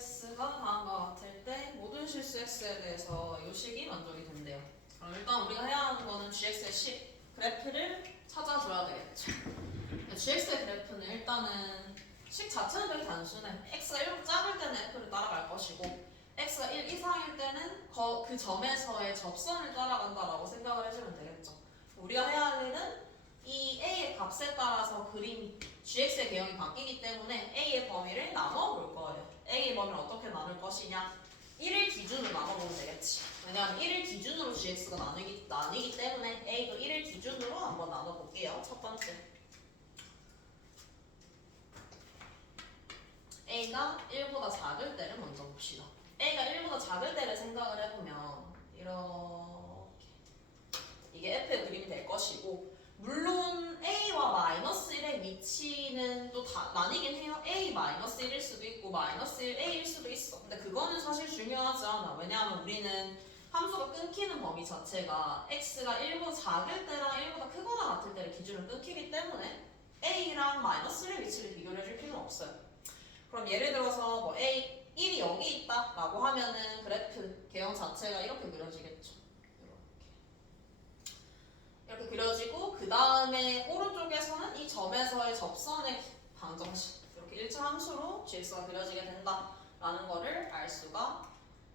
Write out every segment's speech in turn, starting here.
x가 다음과 같을 때 모든 실수 x에 대해서 이 식이 만족이 된대요. 그럼 일단 우리가 해야 하는 거는 gx의 식, 그래프를 찾아줘야 되겠죠. gx의 그래프는 일단은 식 자체는 되게 단순해. x가 1보다 작을 때는 f를 따라갈 것이고 x가 1 이상일 때는 그 점에서의 접선을 따라간다라고 생각을 해주면 되겠죠. 우리가 해야 할 일은 이 a의 값에 따라서 그림 gx의 개형이 바뀌기 때문에 a의 범위를 나눠볼 거예요. a의 범위를 어떻게 나눌 것이냐? 1을 기준으로 나눠보면 되겠지. 왜냐하면 1을 기준으로 gx가 나뉘기 때문에 a도 1을 기준으로 한번 나눠볼게요. 첫 번째. a가 1보다 작을 때를 먼저 봅시다. a가 1보다 작을 때를 생각을 해보면 이렇게 이게 f의 그림이 될 것이고, 물론 a와 마이너스 1의 위치는 또 다 나뉘긴 해요. a 마이너스 1일 수도 있고 마이너스 1 a일 수도 있어. 근데 그거는 사실 중요하지 않아. 왜냐하면 우리는 함수가 끊기는 범위 자체가 x가 1보다 작을 때랑 1보다 크거나 같을 때를 기준으로 끊기기 때문에 a랑 마이너스 1의 위치를 비교를 해줄 필요는 없어요. 그럼 예를 들어서 뭐 a 1이 여기 있다 라고 하면은 그래프 개형 자체가 이렇게 그려지겠죠. 이렇게 그려지고, 그 다음에 오른쪽에서는 이 점에서의 접선의 방정식, 이렇게 1차 함수로 gx가 그려지게 된다라는 거를 알 수가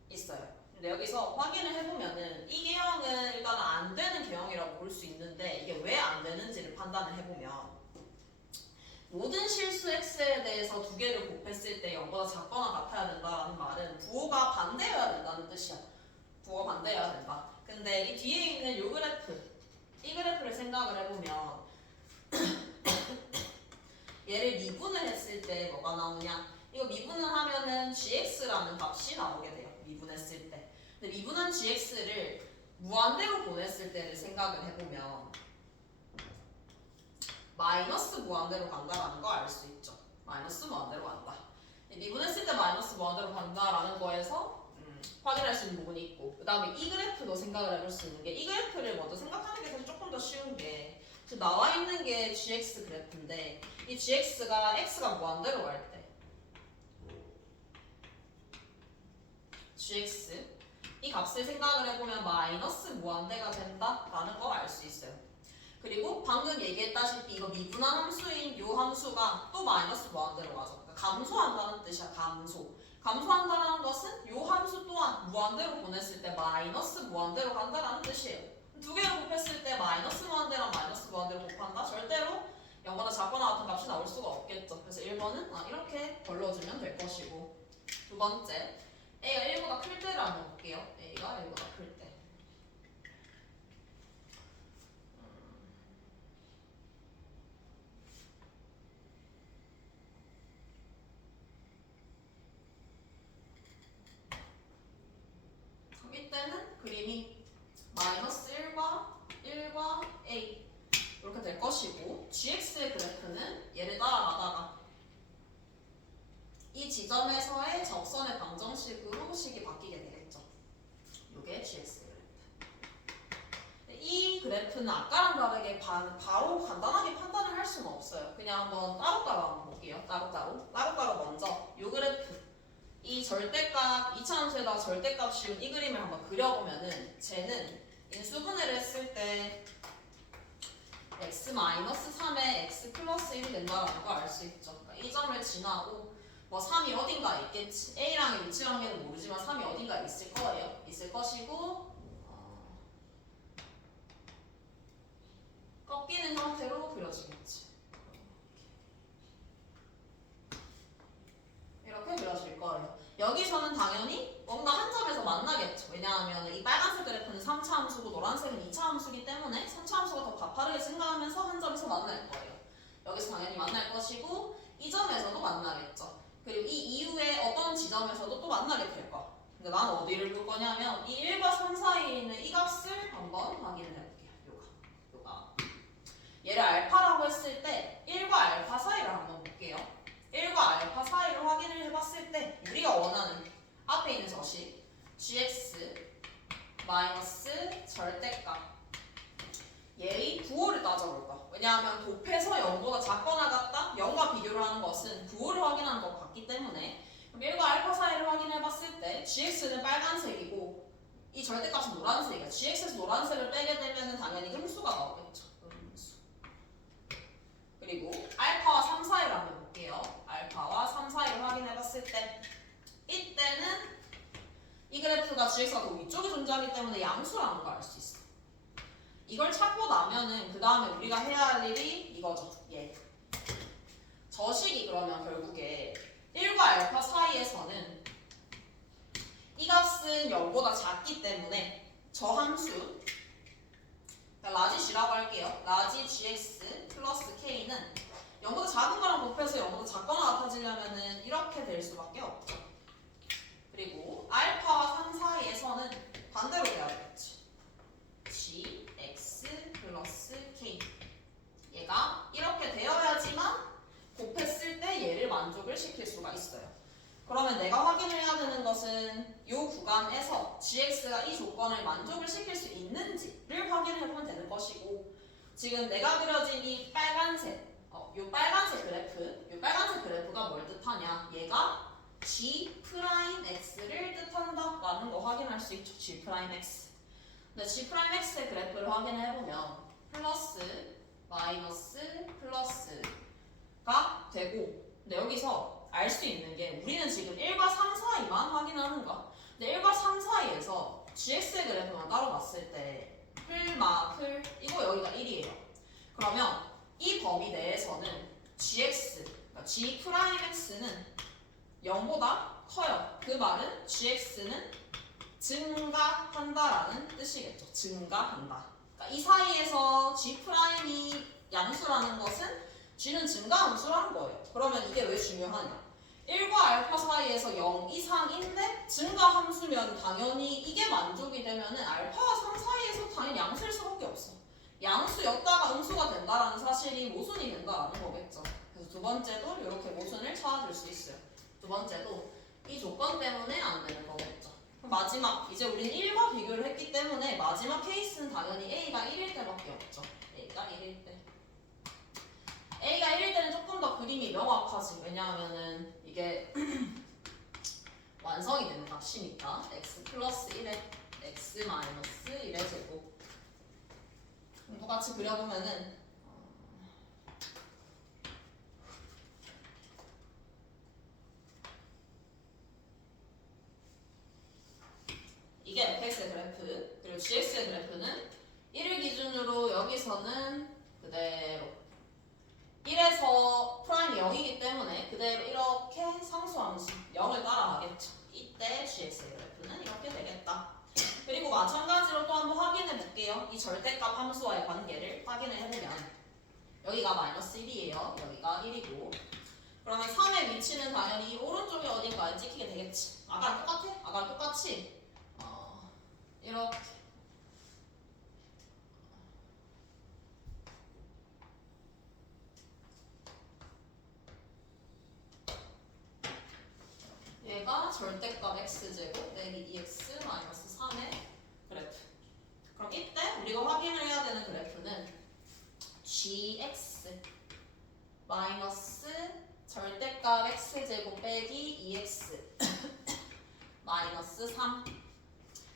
있어요. 근데 여기서 확인을 해보면은 이 개형은 일단 안 되는 개형이라고 볼 수 있는데, 이게 왜 안 되는지를 판단을 해보면 모든 실수 x에 대해서 두 개를 곱했을 때 0보다 작거나 같아야 된다라는 말은 부호가 반대여야 된다는 뜻이야. 부호가 반대여야 된다. 근데 이 뒤에 있는 이 그래프, 이 그래프를 생각을 해보면 얘를 미분을 했을 때 뭐가 나오냐? 이거 미분을 하면은 gx라는 값이 나오게 돼요. 미분했을 때. 근데 미분한 gx를 무한대로 보냈을 때를 생각을 해보면 마이너스 무한대로 간다라는 거 알 수 있죠. 마이너스 무한대로 간다. 미분했을 때 마이너스 무한대로 간다라는 거에서 확인할 수 있는 부분이 있고, 그 다음에 이 그래프도 생각을 해볼 수 있는 게, 이 그래프를 먼저 생각하는 게 사실 조금 더 쉬운 게, 지금 나와 있는 게 gx 그래프인데 이 gx가 x가 무한대로 갈 때 gx 이 값을 생각을 해보면 마이너스 무한대가 된다라는 걸 알 수 있어요. 그리고 방금 얘기했다시피 이거 미분한 함수인 이 함수가 또 마이너스 무한대로 가죠. 그러니까 감소한다는 뜻이야. 감소한다는 것은 이 함수 또한 무한대로 보냈을 때 마이너스 무한대로 간다라는 뜻이에요. 두 개를 곱했을 때 마이너스 무한대랑 마이너스 무한대로 곱한다? 절대로 0보다 작거나 같은 값이 나올 수가 없겠죠. 그래서 1번은 이렇게 걸러주면 될 것이고, 두 번째, a가 1보다 클 때를 한번 볼게요. a가 1보다 클 때. 이때는 그림이 마이너스 1과 a 이렇게 될 것이고, gx의 그래프는 얘를 따라가다가 이 지점에서의 접선의 방정식으로 식이 바뀌게 되겠죠. 이게 gx의 그래프. 이 그래프는 아까랑 다르게 바로 간단하게 판단을 할 수는 없어요. 그냥 한번 따로따로 한번 볼게요. 따로따로 먼저 이 그래프, 이 절대값, 이차함수에다가 절대값 씌운 이 그림을 한번 그려보면은 쟤는 인수분해를 했을 때 x-3에 x 플러스 1이 된다라는 걸 알 수 있죠. 그러니까 이 점을 지나고 뭐 3이 어딘가에 있겠지. A랑의 위치관계는 모르지만 3이 어딘가에 있을 거예요. 있을 것이고, 꺾이는 형태로 그려지겠지. 이렇게 그려질 거예요. 여기서는 당연히 뭔가 한 점에서 만나겠죠. 왜냐하면 이 빨간색 그래프는 3차 함수고 노란색은 2차 함수기 때문에 3차 함수가 더 가파르게 증가하면서 한 점에서 만날 거예요. 여기서 당연히 만날 것이고, 이 점에서도 만나겠죠. 그리고 이 이후에 어떤 지점에서도 또 만나게 될 거야. 근데 나는 어디를 볼 거냐면 이 1과 3 사이에 있는 이 값을 한번 확인을 해볼게요. 요가. 얘를 알파라고 했을 때 1과 알파 사이를 한번 볼게요. 1과 알파 사이를 확인을 해봤을 때 우리가 원하는 앞에 있는 저식 gx 마이너스 절대값, 얘의 부호를 따져볼까? 왜냐하면 곱해서 0보다 작거나 같다? 0과 비교를 하는 것은 부호를 확인하는 것과 같기 때문에, 그럼 1과 알파 사이를 gx는 빨간색이고 이 절대값은 노란색이야. gx에서 노란색을 빼게 되면 당연히 음수가 나오겠죠. 음수. 그리고 알파와 3, 4를 한번 볼게요. 알파와 3, 4를 확인해봤을 때 이때는 이 그래프가 gx가 더 위쪽에 존재하기 때문에 양수라는 걸 알 수 있어. 이걸 찾고 나면은 그 다음에 우리가 해야 할 일이 이거죠. 예. 저 식이 그러면 결국에 1과 알파 사이에서는 이 값은 0보다 작기 때문에 저 함수 라지 g라고 할게요. 라지 gx 플러스 k는 0보다 작은 거랑 곱해서 0보다 작거나 같아지려면은 이렇게 될 수밖에 없죠. 그리고 알파와 3 사이에서는 반대로 돼야 되겠지. gx 플러스 k 얘가 이렇게 되어야지만 곱했을 때 얘를 만족을 시킬 수가 있어요. 그러면 내가 확인을 해야 되는 것은 이 구간에서 gx가 이 조건을 만족을 시킬 수 있는지를 확인을 해보면 되는 것이고 지금 내가 그려진 이 빨간색 이 빨간색 그래프가 뭘 뜻하냐 얘가 g'x를 뜻한다 라는 거 확인할 수 있죠. g'x 근데 g'x의 그래프를 확인해보면 플러스 마이너스 플러스가 되고 근데 여기서 알 수 있는 게 우리는 지금 1과 3 사이만 확인하는 거야. 근데 1과 3 사이에서 gx의 그래프만 따로 봤을 때 풀 이거 여기가 1이에요. 그러면 이 범위 내에서는 그러니까 g'x는 0보다 커요. 그 말은 gx는 증가한다라는 뜻이겠죠. 증가한다. 그러니까 이 사이에서 g'이 양수라는 것은 g는 증가함수라는 거예요. 그러면 이게 왜 중요하냐? 1과 알파 사이에서 0 이상인데 증가함수면 당연히 이게 만족이 되면은 알파와 3 사이에서 당연히 양수일 수밖에 없어. 양수였다가 음수가 된다라는 사실이 모순이 된다라는 거겠죠. 그래서 두 번째도 이렇게 모순을 찾아줄 수 있어요. 두 번째도 이 조건 때문에 안 되는 거겠죠. 마지막 이제 우리는 1과 비교를 했기 때문에 마지막 케이스는 당연히 A가 1일 때밖에 없죠. A가 1일 때. A가 1일 때는 조금 더 그림이 명확하지. 왜냐하면은 이게 완성이 되는 값이니까 x 플러스 1에 x 마이너스 1의 제곱 똑같이 그려보면은 이게 fx의 그래프 그리고 gx의 그래프는 1을 기준으로 여기서는 그대로 1에서 프라임이 0이기 때문에 그대로 이렇게 상수함수 0을 따라가겠죠. 이때 gx의 그래프는 이렇게 되겠다. 그리고 마찬가지로 또 한번 확인해 볼게요. 이 절대값 함수와의 관계를 확인을 해보면 여기가 마이너스 1이에요. 여기가 1이고 그러면 3의 위치는 당연히 오른쪽에 어딘가에 찍히게 되겠지. 아까랑 똑같아? 아까랑 똑같이 이렇게 얘가 절대값 x제곱 빼기 2x 마이너스 3의 그래프. 그럼 이때 우리가 확인을 해야 되는 그래프는 gx 마이너스 절대값 x제곱 빼기 2x 마이너스 3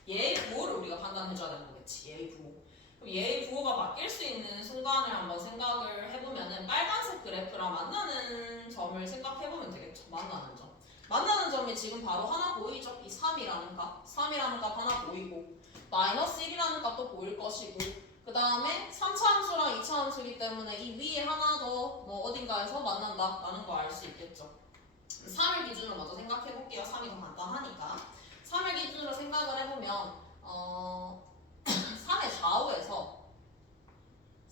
얘의 부호를 우리가 판단해줘야 되는 거겠지. 얘의 부호. 그럼 얘의 부호가 바뀔 수 있는 순간을 한번 생각을 해보면은 빨간색 그래프랑 만나는 점을 생각해보면 되겠죠. 만나는 점. 만나는 점이 지금 바로 하나 보이죠? 이 3이라는 값. 3이라는 값 하나 보이고 마이너스 1이라는 값도 보일 것이고 그 다음에 3차 함수랑 2차 함수이기 때문에 이 위에 하나 더 뭐 어딘가에서 만난다라는 거 알 수 있겠죠. 3을 기준으로 먼저 생각해볼게요. 3이 더 간단하니까. 3을 기준으로 생각을 해보면 3의 좌우에서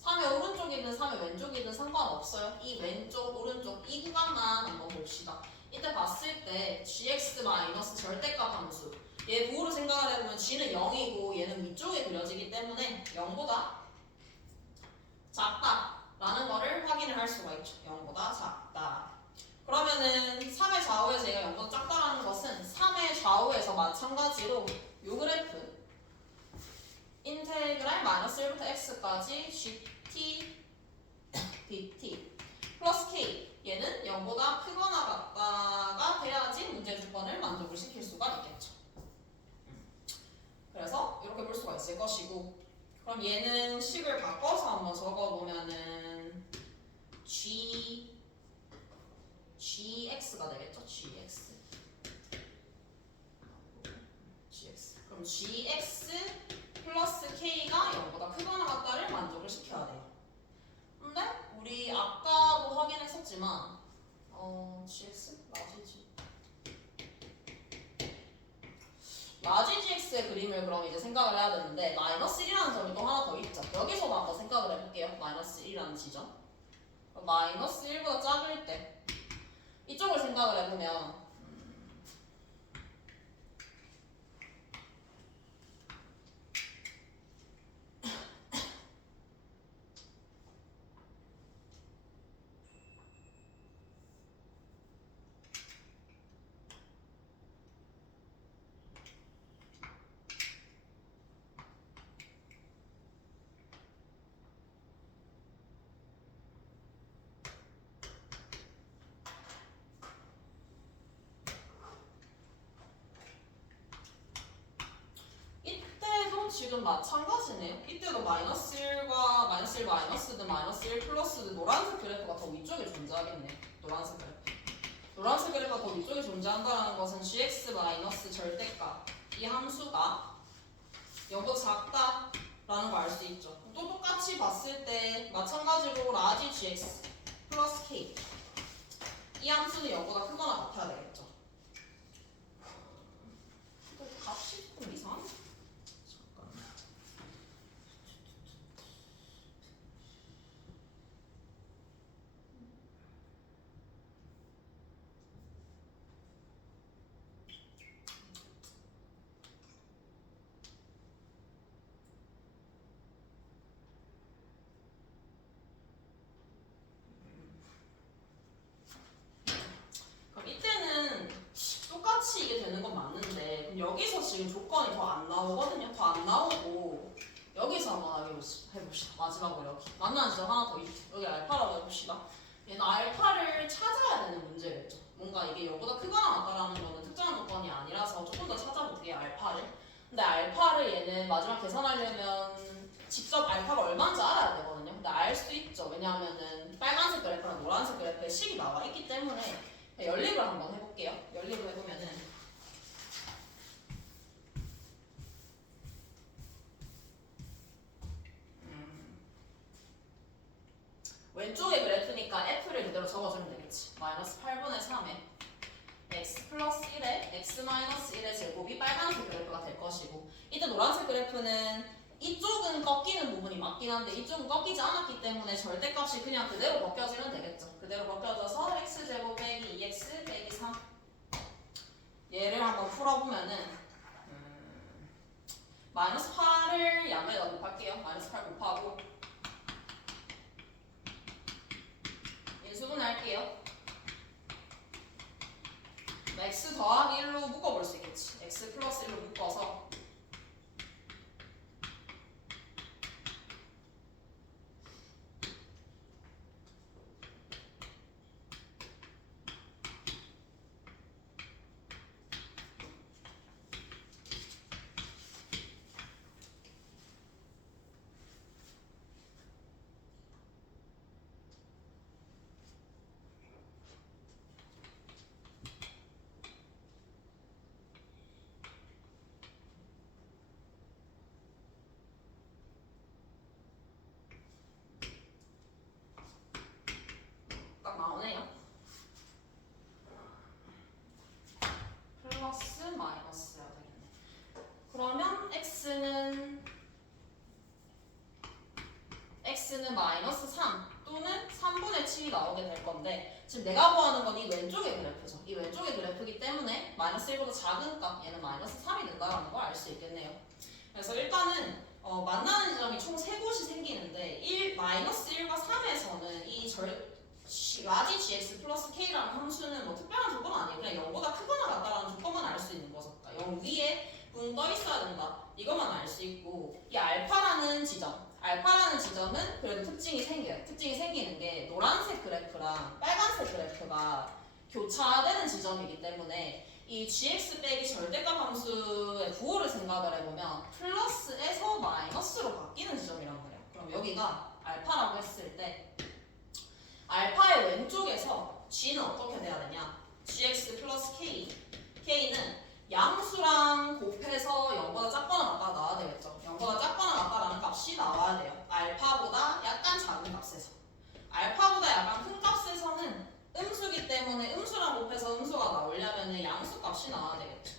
3의 오른쪽이든 3의 왼쪽이든 상관없어요. 이 왼쪽, 오른쪽 이 구간만 한번 봅시다. 이때 봤을 때 gx 마이너스 절대값 함수 얘 부호로 생각을 해보면 g는 0이고 얘는 위쪽에 그려지기 때문에 0보다 작다라는 거를 확인을 할 수가 있죠. 0보다 작다. 그러면은 3의 좌우에서 얘가 0보다 작다라는 것은 3의 좌우에서 마찬가지로 이 그래프 인테그랄 마이너스 1부터 x까지 gt dt 플러스 k 얘는 0보다 크거나 같다가 돼야지 문제 조건을 만족을 시킬 수가 있겠죠. 있을 것이고, 그럼 얘는 식을 바꿔서 한번 적어보면은 gx가 되겠죠? gx. 그럼 gx 플러스 k가 0보다 크거나 같다를 만족을 시켜야 돼요. 근데 우리 아까도 확인했었지만 gx 라지 gx의 그림을 그럼 이제 생각을 해야 되는데 마이너스 1이라는 점이 또 하나 더 있죠. 여기서도 한번 생각을 해볼게요. 마이너스 1이라는 지점. 마이너스 1보다 작을 때 이쪽을 생각을 해보면 지금 마찬가지네요. 이때도 마이너스 1과 마이너스 1 마이너스든 마이너스 1 플러스든 노란색 그래프가 더 위쪽에 존재하겠네. 노란색 그래프. 노란색 그래프가 더 위쪽에 존재한다는 것은 gx 마이너스 절대값 이 함수가 0보다 작다라는 걸 알 수 있죠. 또 똑같이 봤을 때 마찬가지로 라지 gx 플러스 k 이 함수는 0보다 크거나 같아야 되겠죠. 근데 값이 좀 이상한데? 여기서 지금 조건이 더 안 나오거든요. 더 안 나오고 여기서 한번 해봅시다. 마지막으로 여기 만나는 지점 하나 더 있죠. 여기 알파라고 해봅시다. 얘는 알파를 찾아야 되는 문제겠죠. 뭔가 이게 0보다 크거나 같다라는 거는 특정한 조건이 아니라서 조금 더 찾아볼게요. 알파를. 근데 알파를 얘는 마지막 계산하려면 직접 알파가 얼마인지 알아야 되거든요. 근데 알 수 있죠. 왜냐하면은 빨간색 그래프랑 노란색 그래프에 식이 나와 있기 때문에 연립을 한번 해볼게요. 연립을 해보면은 왼쪽의 그래프니까 f를 그대로 적어주면 되겠지. 마이너스 8분의 3에 x 플러스 1에 x 마이너스 1의 제곱이 빨간색 그래프가 될 것이고, 이때 노란색 그래프는 이쪽은 꺾이는 부분이 맞긴 한데 이쪽은 꺾이지 않았기 때문에 절대값이 그냥 그대로 벗겨지면 되겠죠. 그대로 벗겨져서 x제곱 빼기 2x 빼기 3. 얘를 한번 풀어보면은 마이너스 8을 양에다 곱할게요. 마이너스 8 곱하고 인수분해할게요. x 더하기 1로 묶어볼 수 있겠지. x 플러스 1로 묶어서 딱 나오네요. 플러스 마이너스야 되겠네. 그러면 x는 마이너스 3 또는 3분의 7이 나오게 될 건데, 지금 내가 구하는 건 이 왼쪽의 그래프죠. 이 왼쪽의 그래프이기 때문에 마이너스 1보다 작은 값, 얘는 마이너스 3이 된다는 걸 알 수 있겠네요. 그래서 일단은 만나는 지점이 총 3곳이 생기는데 마이너스 1과 3에서는 이 라지 gx 플러스 k라는 함수는 뭐 특별한 조건은 아니에요. 그냥 0보다 크거나 같다라는 조건만 알 수 있는 거죠. 그러니까 0 위에 붕 떠 있어야 된다. 이것만 알 수 있고, 이 알파라는 지점은 그래도 특징이 생겨요. 특징이 생기는 게 노란색 그래프랑 빨간색 그래프가 교차되는 지점이기 때문에 이 gx 빼기 절대값 함수의 부호를 생각을 해보면 플러스에서 마이너스로 바뀌는 지점이란 말이야. 그럼 여기가 알파라고 했을 때 알파의 왼쪽에서 g는 어떻게 돼야 되냐? gx 플러스 k, k는 양수랑 곱해서 0보다 작거나 같다 나와야 되겠죠. 0보다 작거나 같다라는 값이 나와야 돼요. 알파보다 약간 작은 값에서. 알파보다 약간 큰 값에서는 음수기 때문에 음수랑 곱해서 음수가 나오려면 양수 값이 나와야 되겠죠.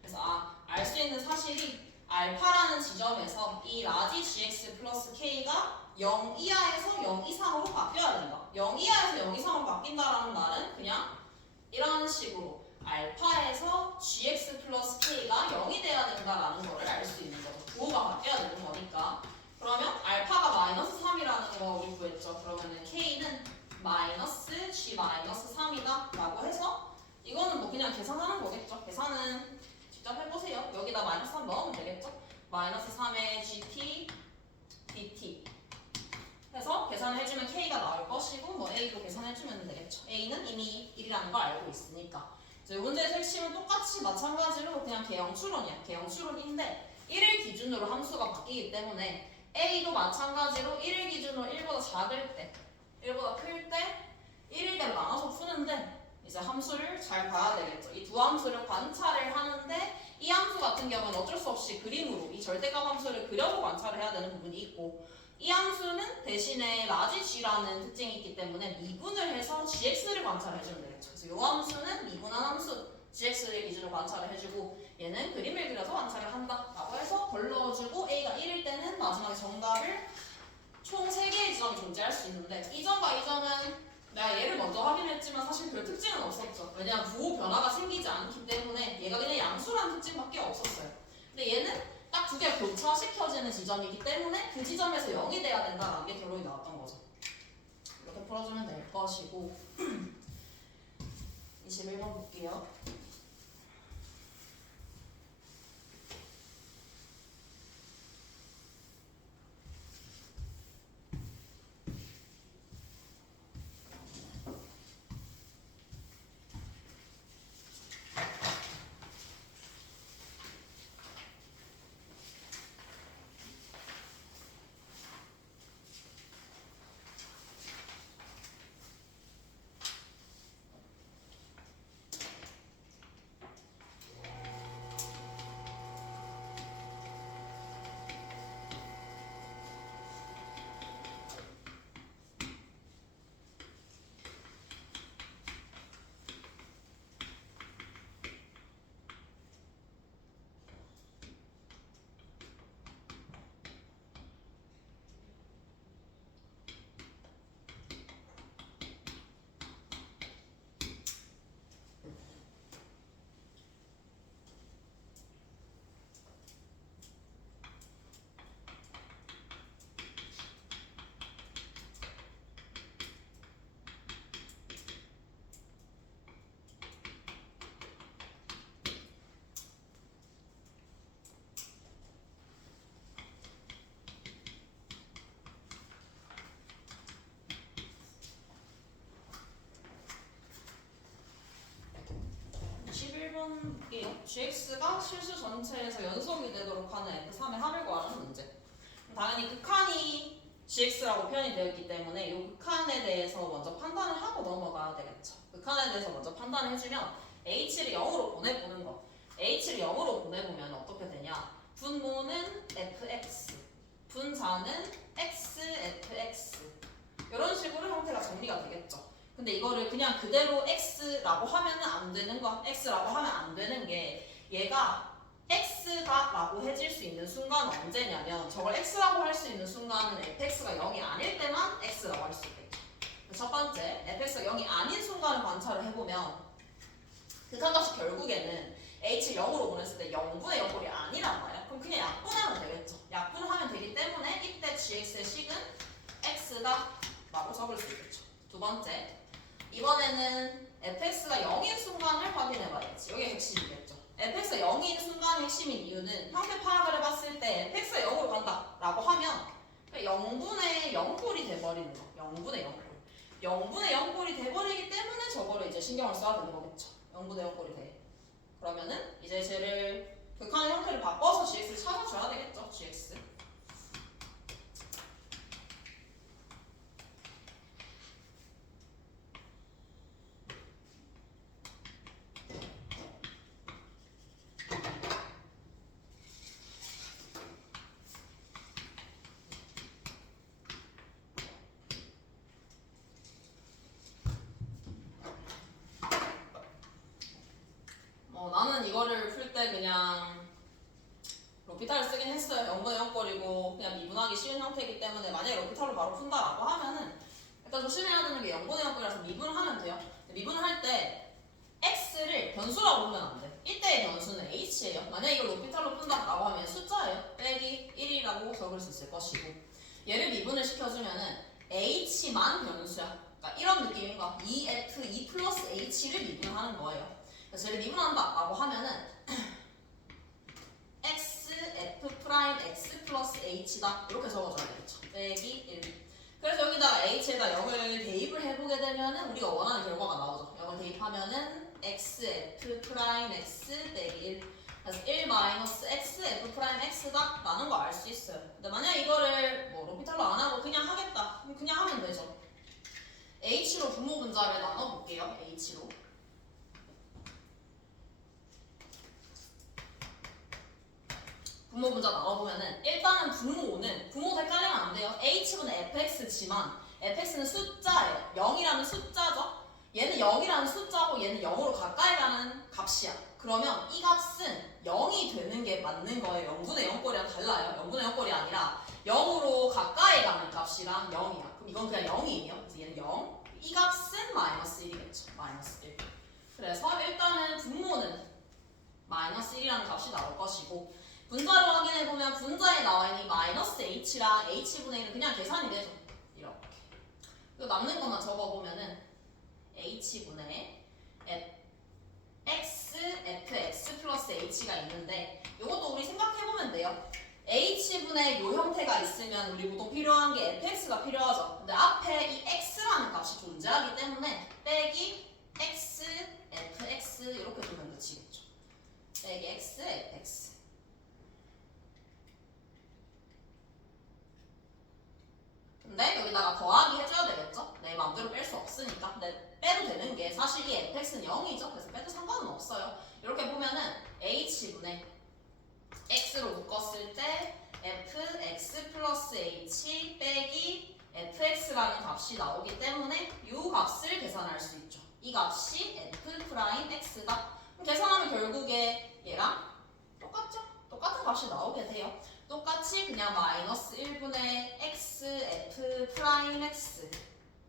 그래서 알 수 있는 사실이 알파라는 지점에서 이 라지 gx 플러스 k가 0 이하에서 0 이상으로 바뀌어야 된다. 0 이하에서 0 이상으로 바뀐다라는 말은 그냥 이런 식으로 알파에서 gx 플러스 k가 0이 돼야 된다라는 거를 알 수 있는 거죠. 부호가 바뀌어야 되는 거니까. 그러면 알파가 마이너스 3이라는 거 우리 구했죠. 그러면은 k는 마이너스 g 마이너스 3이다 라고 해서 이거는 뭐 그냥 계산하는 거겠죠. 계산은 직접 해보세요. 여기다 마이너스 3 넣으면 되겠죠. 마이너스 3의 gt dt 해서 계산을 해주면 k가 나올 것이고 뭐 a도 계산해주면 되겠죠. a는 이미 1이라는 걸 알고 있으니까. 이 문제의 핵심은 똑같이 마찬가지로 그냥 개형 추론이야. 개형 추론인데 1을 기준으로 함수가 바뀌기 때문에 a도 마찬가지로 1을 기준으로 1보다 작을 때 1보다 클 때 1일대로 나눠서 푸는데 이제 함수를 잘 봐야 되겠죠. 이 두 함수를 관찰을 하는데 이 함수 같은 경우는 어쩔 수 없이 그림으로 이 절대값 함수를 그려서 관찰을 해야 되는 부분이 있고 이 함수는 대신에 라지 g라는 특징이 있기 때문에 미분을 해서 gx를 관찰해주면 되겠죠. 그래서 이 함수는 미분한 함수 gx를 기준으로 관찰을 해주고 얘는 그림을 그려서 관찰을 한다 라고 해서 걸러주고 a가 1일 때는 마지막에 정답을 총 3개의 지점이 존재할 수 있는데 이점과 이점은 내가 얘를 먼저 확인했지만 사실 별 특징은 없었죠. 왜냐하면 부호 변화가 생기지 않기 때문에 얘가 그냥 양수라는 특징밖에 없었어요. 근데 얘는 딱 두 개가 교차시켜지는 지점이기 때문에 그 지점에서 0이 돼야 된다라는 게 결론이 나왔던 거죠. 이렇게 풀어주면 될 것이고 21번 볼게요. gx가 실수 전체에서 연속이 되도록 하는 F3의 합을 구하는 문제. 당연히 극한이 gx라고 표현이 되어 있기 때문에 이 극한에 대해서 먼저 판단을 하고 넘어가야 되겠죠. 극한에 대해서 먼저 판단을 해주면 h를 0으로 보내보는 거. h를 0으로 보내보면 어떻게 되냐? 분모는 fx, 분자는 x, fx 이런 식으로 형태가 정리가 되겠죠. 근데 이거를 그냥 그대로 x라고 하면은 안 되는 거, x라고 하면 안 되는 게 얘가 x다 라고 해질 수 있는 순간은 언제냐면 저걸 x라고 할 수 있는 순간은 fx가 0이 아닐 때만 x라고 할 수 있겠죠. 첫 번째, fx가 0이 아닌 순간을 관찰을 해보면 극한값이 결국에는 h를 0으로 보냈을 때 0분의 0꼴이 아니란 말이야. 그럼 그냥 약분하면 되겠죠. 약분을 하면 되기 때문에 이때 gx의 식은 x다 라고 적을 수 있겠죠. 두 번째, 이번에는 fx가 0인 순간을 확인해봐야지. 여기 핵심이겠죠. fx가 0인 순간의 핵심인 이유는 형태 파악을 해봤을 때 fx가 0으로 간다 라고 하면 0분의 0꼴이 돼버리는 거. 0분의 0꼴. 0분의 0꼴이 돼버리기 때문에 저거를 이제 신경을 써야 되는 거겠죠. 0분의 0꼴이 돼. 그러면은 이제 쟤를 극한의 형태를 바꿔서 gx를 찾아줘야 되겠죠. gx. 나는 이거를 풀 때 그냥 로피탈을 쓰긴 했어요. 0분의 0거리고 그냥 미분하기 쉬운 형태이기 때문에 만약에 로피탈로 바로 푼다라고 하면은 일단 조심해야 되는 게 0분의 0거리라서 미분을 하면 돼요. 미분을 할 때 x를 변수라고 보면 안 돼. 1대의 변수는 h예요. 만약에 이걸 로피탈로 푼다라고 하면 숫자예요. 빼기 1이라고 적을 수 있을 것이고 얘를 미분을 시켜주면은 h만 변수야. 그러니까 이런 느낌인 거야. 2f, 2 플러스 h를 미분하는 거예요. 그래서 얘를 미분한다라고 하면은 x, f 프라임 x 플러스 h다 이렇게 적어줘야 되겠죠. 빼기 1. 그래서 여기다가 h에다 0을 대입을 해보게 되면은 우리가 원하는 결과가 나오죠. 0을 대입하면은 x, f 프라임 x 빼기 1. 그래서 1 마이너스 x, f 프라임 x다 라는 거 알 수 있어요. 근데 만약 이거를 뭐 로피탈로 안 하고 그냥 하겠다. 그냥 하면 되죠. h로 분모 분자를 나눠볼게요. h로. 분모 분자 나눠보면은 일단은 분모는 헷갈리면 안 돼요. h분의 fx지만 fx는 숫자예요. 0이라는 숫자죠. 얘는 0이라는 숫자고 얘는 0으로 가까이 가는 값이야. 그러면 이 값은 0이 되는 게 맞는 거예요. 0분의 0거리랑 달라요. 0분의 0거리 아니라 0으로 가까이 가는 값이랑 0이야. 그럼 이건 그냥 0이에요. 그래서 얘는 0. 이 값은 마이너스 1이겠죠. 마이너스 1. 그래서 일단은 분모는 마이너스 1이라는 값이 나올 것이고 분자로 확인해보면 분자에 나와있는 마이너스 h랑 h분의 1은 그냥 계산이 되죠. 이렇게. 그리고 남는 것만 적어보면은 h분의 x, fx 플러스 h가 있는데 이것도 우리 생각해보면 돼요. h분의 요 형태가 있으면 우리 보통 필요한 게 fx가 필요하죠. 근데 앞에 이 x라는 값이 존재하기 때문에 빼기 x, fx 이렇게 두면 되겠죠. 빼기 x, fx. 근데 여기다가 더하기 해줘야 되겠죠? 내 맘대로 뺄 수 없으니까. 근데 빼도 되는 게 사실 이 fx는 0이죠. 그래서 빼도 상관은 없어요. 이렇게 보면은 h분의 x로 묶었을 때 fx 플러스 h 빼기 fx라는 값이 나오기 때문에 이 값을 계산할 수 있죠. 이 값이 f 프라임 x다. 그럼 계산하면 결국에 얘랑 똑같죠? 똑같은 값이 나오게 돼요. 똑같이 그냥 마이너스 1분의 x, f 프라임 x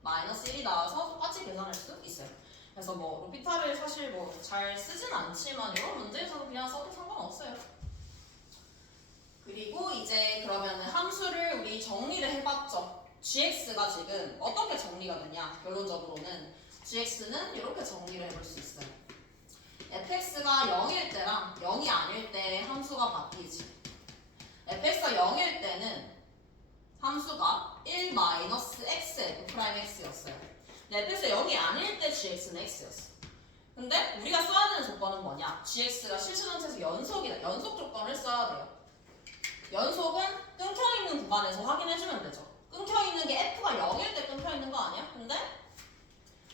마이너스 1이 나와서 똑같이 계산할 수 있어요. 그래서 뭐 로피탈을 사실 뭐 잘 쓰진 않지만 이런 문제에서는 그냥 써도 상관없어요. 그리고 이제 그러면은 함수를 우리 정리를 해봤죠. gx가 지금 어떻게 정리가 되냐? 결론적으로는 gx는 이렇게 정리를 해볼 수 있어요. fx가 0일 때랑 0이 아닐 때 함수가 바뀌지. fx가 0일 때는 함수가 1 마이너스 x f 프라임 x였어요. 근데 fx가 0이 아닐 때 gx는 x였어. 근데 우리가 써야 되는 조건은 뭐냐? gx가 실수전체에서 연속이다. 연속 조건을 써야 돼요. 연속은 끊겨있는 구간에서 확인해주면 되죠. 끊겨있는 게 f가 0일 때 끊겨있는 거 아니야? 근데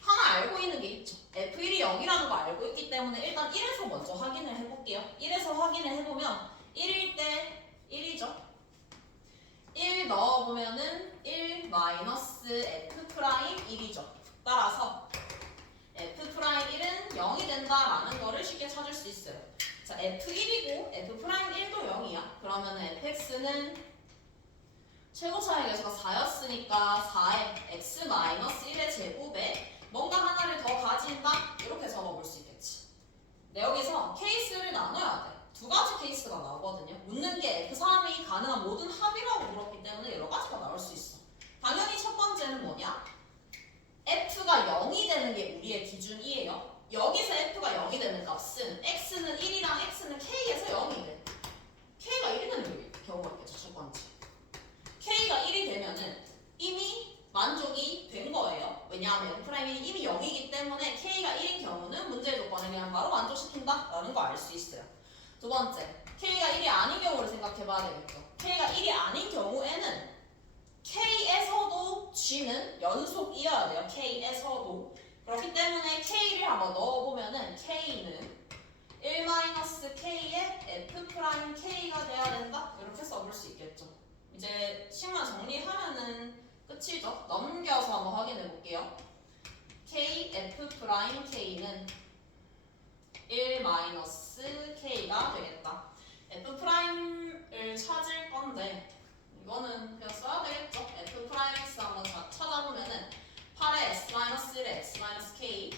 하나 알고 있는 게 있죠. f1이 0이라는 거 알고 있기 때문에 일단 1에서 먼저 확인을 해볼게요. 1에서 확인을 해보면 1일 때 1이죠. 1 넣어보면은 1 마이너스 f 프라임 1이죠. 따라서 f 프라임 1은 0이 된다라는 거를 쉽게 찾을 수 있어요. 자, f1이고 f 프라임 1도 0이야. 그러면은 fx는 최고 차이계수가 4였으니까 4의 x 마이너스 1의 제곱에 뭔가 하나를 더 가진다? 이렇게 적어볼 수 있겠지. 근데 여기서 케이스를 나눠야 돼. 두 가지 케이스가 나오거든요. 묻는 게 F3이 가능한 모든 합이라고 물었기 때문에 여러 가지가 나올 수 있어. 당연히 첫 번째는 뭐냐? F가 0이 되는 게 우리의 기준이에요. 여기서 F가 0이 되는 값은 X는 1이랑 X는 K에서 0이 돼. K가 1이 되는 경우가 있겠죠, 첫 번째. K가 1이 되면은 이미 만족이 된 거예요. 왜냐하면 F'이 이미 0이기 때문에 K가 1인 경우는 문제 조건에 그냥 바로 만족시킨다 라는 거 알 수 있어요. 두 번째, K가 1이 아닌 경우를 생각해 봐야 되겠죠. K가 1이 아닌 경우에는 K에서도 G는 연속이어야 돼요. K에서도. 그렇기 때문에 K를 한번 넣어보면은 K는 1-K의 F'K가 돼야 된다? 이렇게 써볼 수 있겠죠. 이제 식만 정리하면은 끝이죠. 넘겨서 한번 확인해 볼게요. K, F'K는 1-K가 되겠다. F'을 찾을 건데 이거는 그냥 써야 되겠죠. F'X 한번 찾아보면은 8의 X-1의 X-K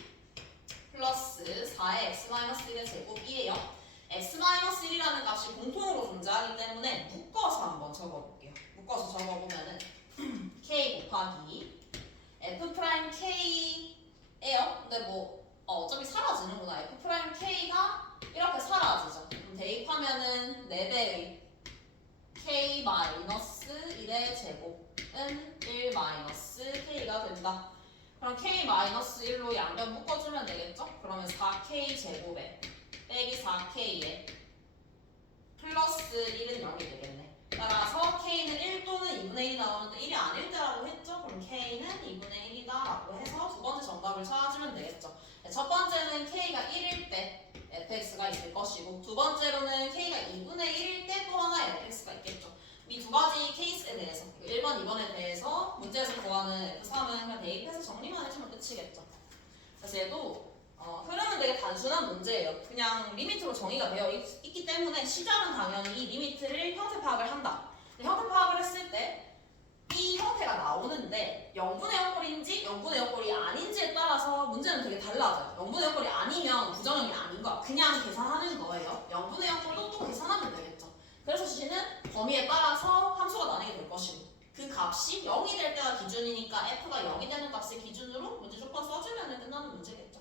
플러스 4의 X-1의 제곱이에요. X-1이라는 값이 공통으로 존재하기 때문에 묶어서 한번 적어볼게요. 묶어서 적어보면은 K 곱하기 F'K예요. 근데 뭐 어차피 사라지는구나. F'K가 이렇게 사라지죠. 그럼 대입하면은 4배의 K-1의 제곱은 1-K가 된다. 그럼 K-1로 양변 묶어주면 되겠죠? 그러면 4K 제곱에 빼기 4K에 플러스 1은 0이 되겠네. 따라서 K는 1 또는 2분의 1이 나오는데 1이 아닐 때라고 했죠? 그럼 K는 2분의 1이다 라고 해서 두 번째 정답을 찾아주면 되겠죠. 첫 번째는 K가 1일 때 fx가 있을 것이고 두 번째로는 K가 2분의 1일 때 또 하나의 fx가 있겠죠. 이 두 가지 케이스에 대해서 1번, 2번에 대해서 문제에서 구하는 F3은 그냥 대입해서 정리만 해주면 끝이겠죠. 그래서 얘도 흐름은 되게 단순한 문제예요. 그냥 리미트로 정의가 되어 있기 때문에 시작은 당연히 이 리미트를 형태 파악을 한다. 형태 파악을 했을 때 이 형태가 나오는데 0분의 0꼴인지 0분의 0꼴이 아닌지에 따라서 문제는 되게 달라져요. 0분의 0꼴이 아니면 부정형이 아닌 거야. 그냥 계산하는 거예요. 0분의 0꼴도 또 계산하면 되겠죠. 그래서 G는 범위에 따라서 함수가 나뉘게 될 것이고 그 값이 0이 될 때가 기준이니까 F가 0이 되는 값을 기준으로 문제 조건 써주면 끝나는 문제겠죠.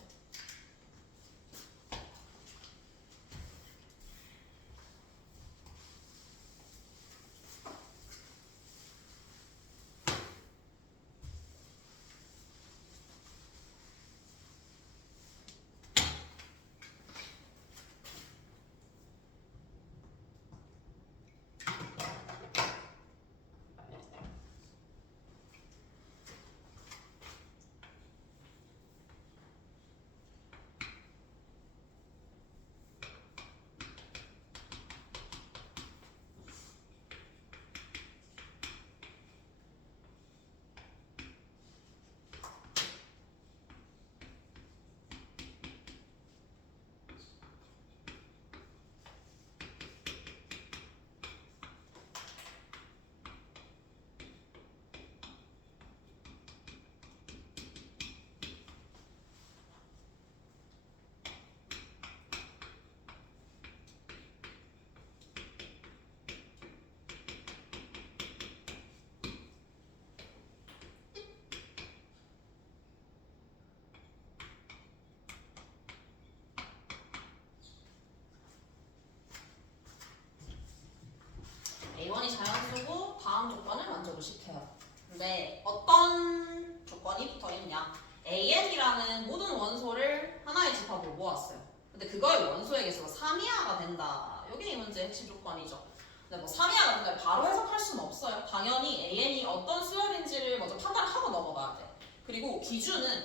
A1이 자연수고 다음 조건을 만족을 시켜요. 근데 어떤 조건이 붙어있냐? AN이라는 모든 원소를 하나의 집합으로 모았어요. 근데 그거의 원소의 개수가 3이하가 된다. 이게 이 문제의 핵심 조건이죠. 근데 뭐 3이하가 된다 바로 해석할 수는 없어요. 당연히 AN이 어떤 수열인지를 먼저 판단하고 넘어가야 돼. 그리고 기준은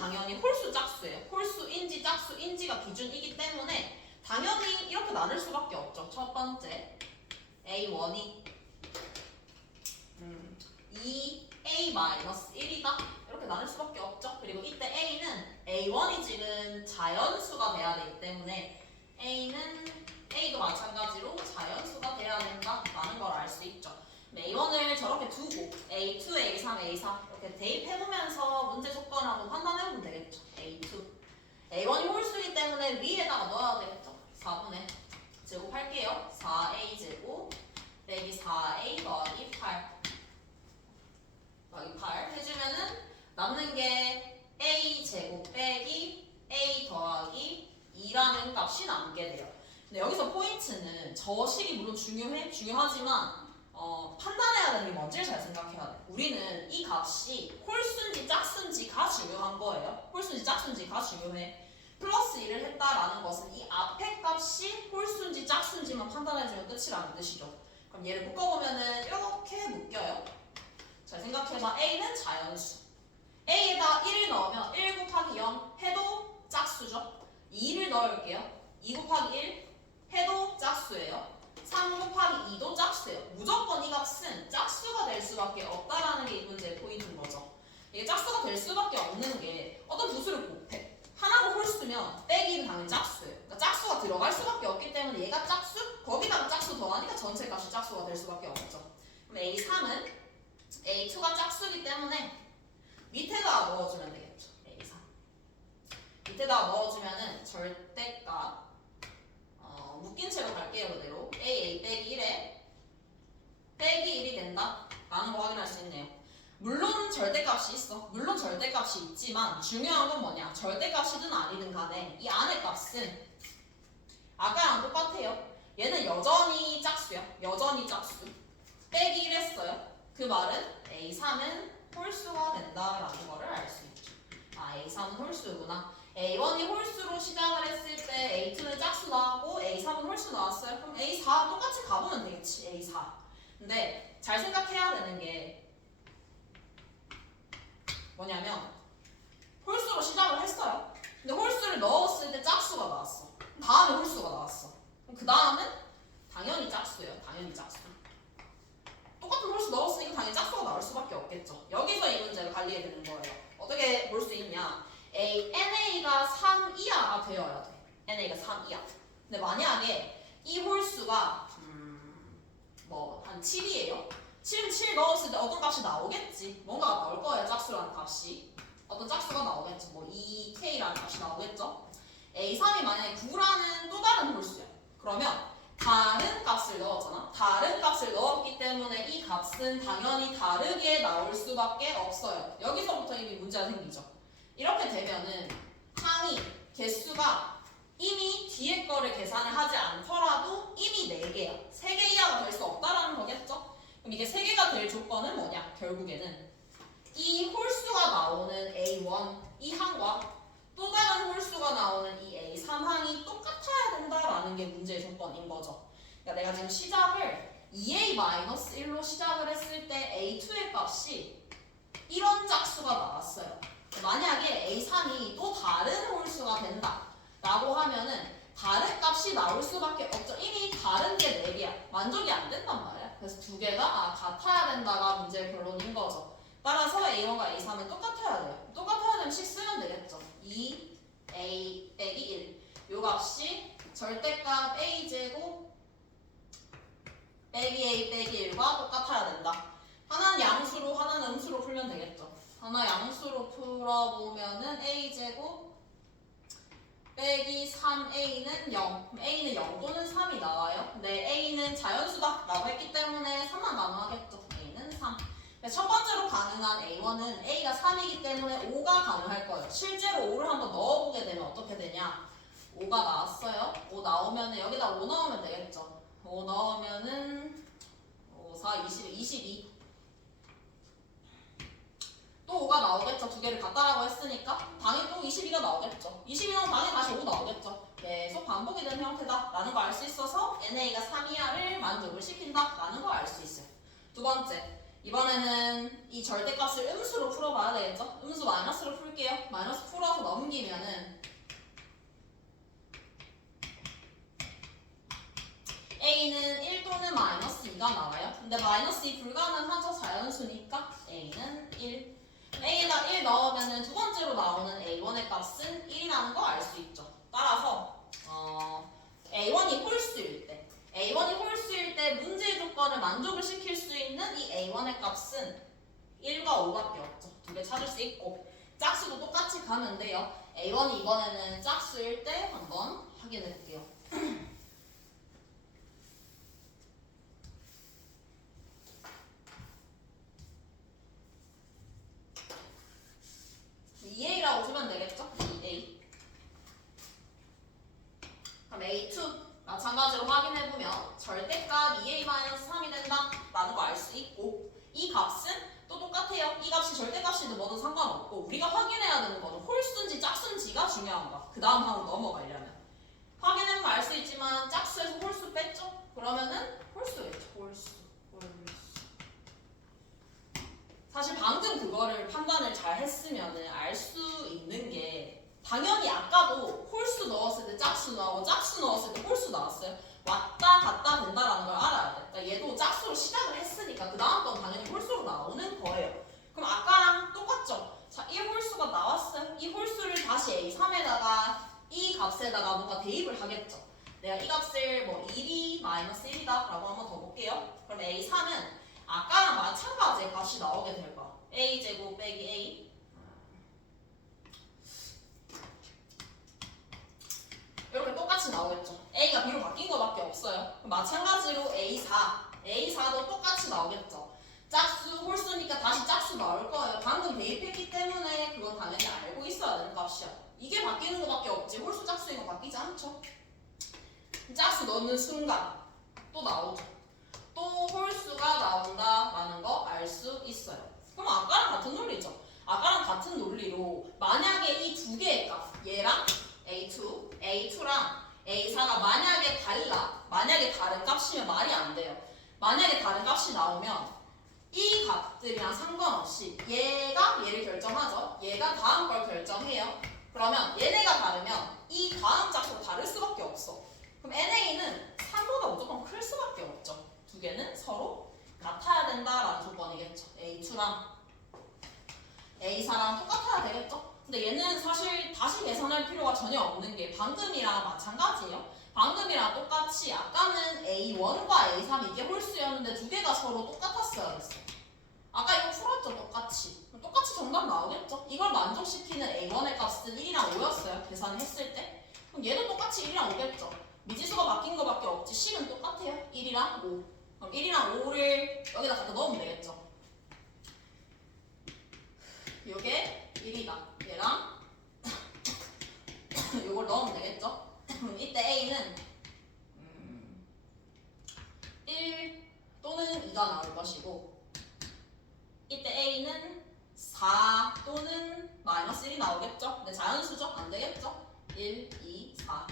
당연히 홀수 짝수예요. 홀수인지 짝수인지가 기준이기 때문에 당연히 이렇게 나눌 수밖에 없죠. 첫 번째 A1이 2A-1이다 이렇게 나눌 수밖에 없죠. 그리고 이때 A는 A1이 지금 자연수가 돼야 되기 때문에 A도 마찬가지로 자연수가 돼야 된다라는 걸 알 수 있죠. A1을 저렇게 두고 A2, A3, A4 이렇게 대입해보면서 문제 조건하고 판단해보면 되겠죠. A2 A1이 홀수이기 때문에 위에다가 넣어야 되겠죠. 4분의 제곱할게요. 4A 제곱 빼기 4A 더하기 8 해주면은 남는 게 A 제곱 빼기 A 더하기 2라는 값이 남게 돼요. 근데 여기서 포인트는 저 식이 물론 중요하지만 판단해야 되는 게 뭔지를 잘 생각해야 돼. 우리는 이 값이 홀수인지 짝수인지가 중요한 거예요. 홀수인지 짝수인지가 중요해. 플러스 1을 했다라는 것은 이 앞에 값이 홀수인지 짝수인지만 판단해주면 끝이라는 뜻이죠. 그럼 얘를 묶어보면은 이렇게 묶여요. 잘 생각해봐. A는 자연수. A에다 1을 넣으면 1 곱하기 0 해도 짝수죠. 2를 넣을게요. 2 곱하기 1 해도 짝수예요. 3 곱하기 2도 짝수예요. 무조건 이 값은 짝수가 될 수밖에 없다라는 게 이 문제의 포인트인 거죠. 이게 짝수가 될 수밖에 없는 게 어떤 부수를 곱해. 하나가 홀수면 빼기는 당연히 짝수예요. 그러니까 짝수가 들어갈 수밖에 없기 때문에 얘가 짝수, 거기다가 짝수 더하니까 전체 값이 짝수가 될 수밖에 없죠. 그럼 A3은 A2가 짝수이기 때문에 밑에다가 넣어주면 되겠죠. A3 밑에다가 넣어주면은 절대값 묶인 채로 갈게요. 그대로 A 빼기 1에 빼기 1이 된다 라는 거 확인할 수 있네요. 물론 절대값이 있어. 물론 절대값이 있지만 중요한 건 뭐냐, 절대값이든 아니든 간에 이 안의 값은 아까랑 똑같아요. 얘는 여전히 짝수야. 여전히 짝수. 빼기 1 했어요. 그 말은 A3은 홀수가 된다라는 거를 알 수 있죠. 아, A3은 홀수구나. A1이 홀수로 시작을 했을 때 A2는 짝수 나왔고 A3은 홀수 나왔어요. 그럼 A4 똑같이 가보면 되겠지. A4. 근데 잘 생각해야 되는 게 뭐냐면 홀수로 시작을 했어요. 근데 홀수를 넣었을 때 짝수가 나왔어. 다음에 홀수가 나왔어. 그럼 그 다음은 당연히 짝수예요. 당연히 짝수. 똑같은 홀수 넣었으니까 당연히 짝수가 나올 수밖에 없겠죠. 여기서 이 문제를 관리해 드는 거예요. 어떻게 볼 수 있냐? NA가 3 이하가 되어야 돼. NA가 3 이하. 근데 만약에 이 홀수가 뭐 한 7이에요. 7은 7 넣었을 때 어떤 값이 나오겠지. 뭔가가 나올 거예요. 짝수라는 값이. 어떤 짝수가 나오겠지. 뭐 2K라는 값이 나오겠죠. A3이 만약에 9라는 또 다른 홀수야. 그러면 다른 값을 넣었잖아. 다른 값을 넣었기 때문에 이 값은 당연히 다르게 나올 수밖에 없어요. 여기서부터 이미 문제가 생기죠. 이렇게 되면은 항이 개수가 이미 뒤에 거를 계산을 하지 않더라도 이미 4개야. 3개 이하가 될 수 없다라는 거겠죠? 그럼 이게 3개가 될 조건은 뭐냐? 결국에는 이 홀수가 나오는 A1 이 항과 또 다른 홀수가 나오는 이 A3 항이 똑같아야 된다라는 게 문제의 조건인 거죠. 그러니까 내가 지금 시작을 2A-1로 시작을 했을 때 A2의 값이 이런 짝수가 나왔어요. 만약에 A3이 또 다른 홀수가 된다 라고 하면은 다른 값이 나올 수밖에 없죠. 이미 다른 게 4개야. 만족이 안 된단 말이야. 그래서 두 개가 같아야 된다가 문제의 결론인 거죠. 따라서 A1과 A3은 똑같아야 돼요. 똑같아야 되면 식 쓰면 되겠죠. 2A 빼기 1. 요 값이 절대값 A제곱 빼기 A 빼기 1과 똑같아야 된다. 하나는 양수로 하나는 음수로 풀면 되겠죠. 하나 양수로 풀어보면은 A제곱 빼기 3A는 0. A는 0 또는 3이 나와요. 근데 A는 자연수다 라고 했기 때문에 3만 가능하겠죠. A는 3. 첫 번째로 가능한 A1은 A가 3이기 때문에 5가 가능할 거예요. 실제로 5를 한번 넣어보게 되면 어떻게 되냐? 5가 나왔어요. 5 나오면 여기다 5 넣으면 되겠죠. 5 넣으면은 5, 4, 22. 또 5가 나오겠죠. 두 개를 같다라고 했으니까 당연히 또 22가 나오겠죠. 22 넣으면 당연히 다시 5 나오겠죠. 계속 반복이 되는 형태다 라는 걸 알 수 있어서 NA가 3 이하를 만족을 시킨다 라는 걸 알 수 있어요. 두 번째, 이번에는 이 절대값을 음수로 풀어봐야 되겠죠. 음수 마이너스로 풀게요. 마이너스 풀어서 넘기면은 A는 1 또는 마이너스 2가 나와요. 근데 마이너스 2 불가능하죠. 자연수니까 A는 1. A에다 1 넣으면 두 번째로 나오는 A1의 값은 1이라는 거 알 수 있죠. 따라서 A1이 홀수일 때 A1이 홀수일 때 문제의 조건을 만족을 시킬 수 있는 이 A1의 값은 1과 5밖에 없죠. 두 개 찾을 수 있고 짝수도 똑같이 가면 돼요. A1이 이번에는 짝수일 때 한번 확인해 볼게요. A라고 주면 되겠죠? 2A. 그럼 A2 마찬가지로 확인해보면 절대값 2A-3이 된다 라는 거 알 수 있고 이 값은 또 똑같아요. 똑같아요. 이 값이 절대값이든 뭐든 상관없고 우리가 확인해야 되는 거는 홀수인지 짝수인지가 중요한 거야. 그 다음 항으로 넘어가려면. 확인하면 알 수 있지만 짝수에서 홀수 뺐죠? 그러면은 홀수겠죠. 홀수. 사실 방금 그거를 판단을 잘 했으면은 알 수 있는 게 당연히 아까도 홀수 넣었을 때 짝수 나오고 짝수 넣었을 때 홀수 나왔어요. 왔다 갔다 된다라는 걸 알아야 돼. 그러니까 얘도 짝수로 시작을 했으니까 그 다음 건 당연히 홀수로 나오는 거예요. 그럼 아까랑 똑같죠? 자, 이 홀수가 나왔어요. 이 홀수를 다시 A3에다가 이 값에다가 뭔가 대입을 하겠죠. 내가 이 값을 뭐 1이 마이너스 1이다 라고 한번 더 볼게요. 그럼 A3은 아까랑 마찬가지의 값이 나오게 될 거야. A제곱 빼기 A 이렇게 똑같이 나오겠죠. A가 B로 바뀐 거밖에 없어요. 마찬가지로 A4도 똑같이 나오겠죠. 짝수, 홀수니까 다시 짝수 나올 거예요. 방금 대입했기 때문에 그건 당연히 알고 있어야 되는 값이야. 이게 바뀌는 거밖에 없지 홀수 짝수인 거 바뀌지 않죠. 짝수 넣는 순간 또 나오죠. 또 홀수가 나온다라는 거 알 수 있어요. 그럼 아까랑 같은 논리죠. 아까랑 같은 논리로 만약에 이 두 개의 값 얘랑 A2랑 A4가 만약에 달라 만약에 다른 값이면 말이 안 돼요. 만약에 다른 값이 나오면 이 값들이랑 상관없이 얘가 얘를 결정하죠. 얘가 다음 걸 결정해요. 그러면 얘네가 다르면 이 다음 짝수가 다를 수밖에 없어. 그럼 NA는 3보다 무조건 클 수밖에 없죠. 두 개는 서로 같아야 된다라는 조건이겠죠. A2랑 A4랑 똑같아야 되겠죠. 근데 얘는 사실 다시 계산할 필요가 전혀 없는 게 방금이랑 마찬가지예요. 방금이랑 똑같이 아까는 A1과 A3 이게 홀수였는데 두 개가 서로 똑같았어야 했어. 아까 이거 풀었죠 똑같이. 그럼 똑같이 정답 나오겠죠. 이걸 만족시키는 A1의 값은 1이랑 5였어요. 계산을 했을 때. 그럼 얘도 똑같이 1이랑 5겠죠. 미지수가 바뀐 거밖에 없지. C는 똑같아요. 1이랑 5. 그럼 1이랑 5를 여기다 갖다 넣으면 되겠죠. 요게 1이다. 얘랑 요걸 넣으면 되겠죠. 이때 A는 1 또는 2가 나올 것이고 이때 A는 4 또는 마이너스 1이 나오겠죠. 근데 자연수죠? 안 되겠죠. 1, 2, 4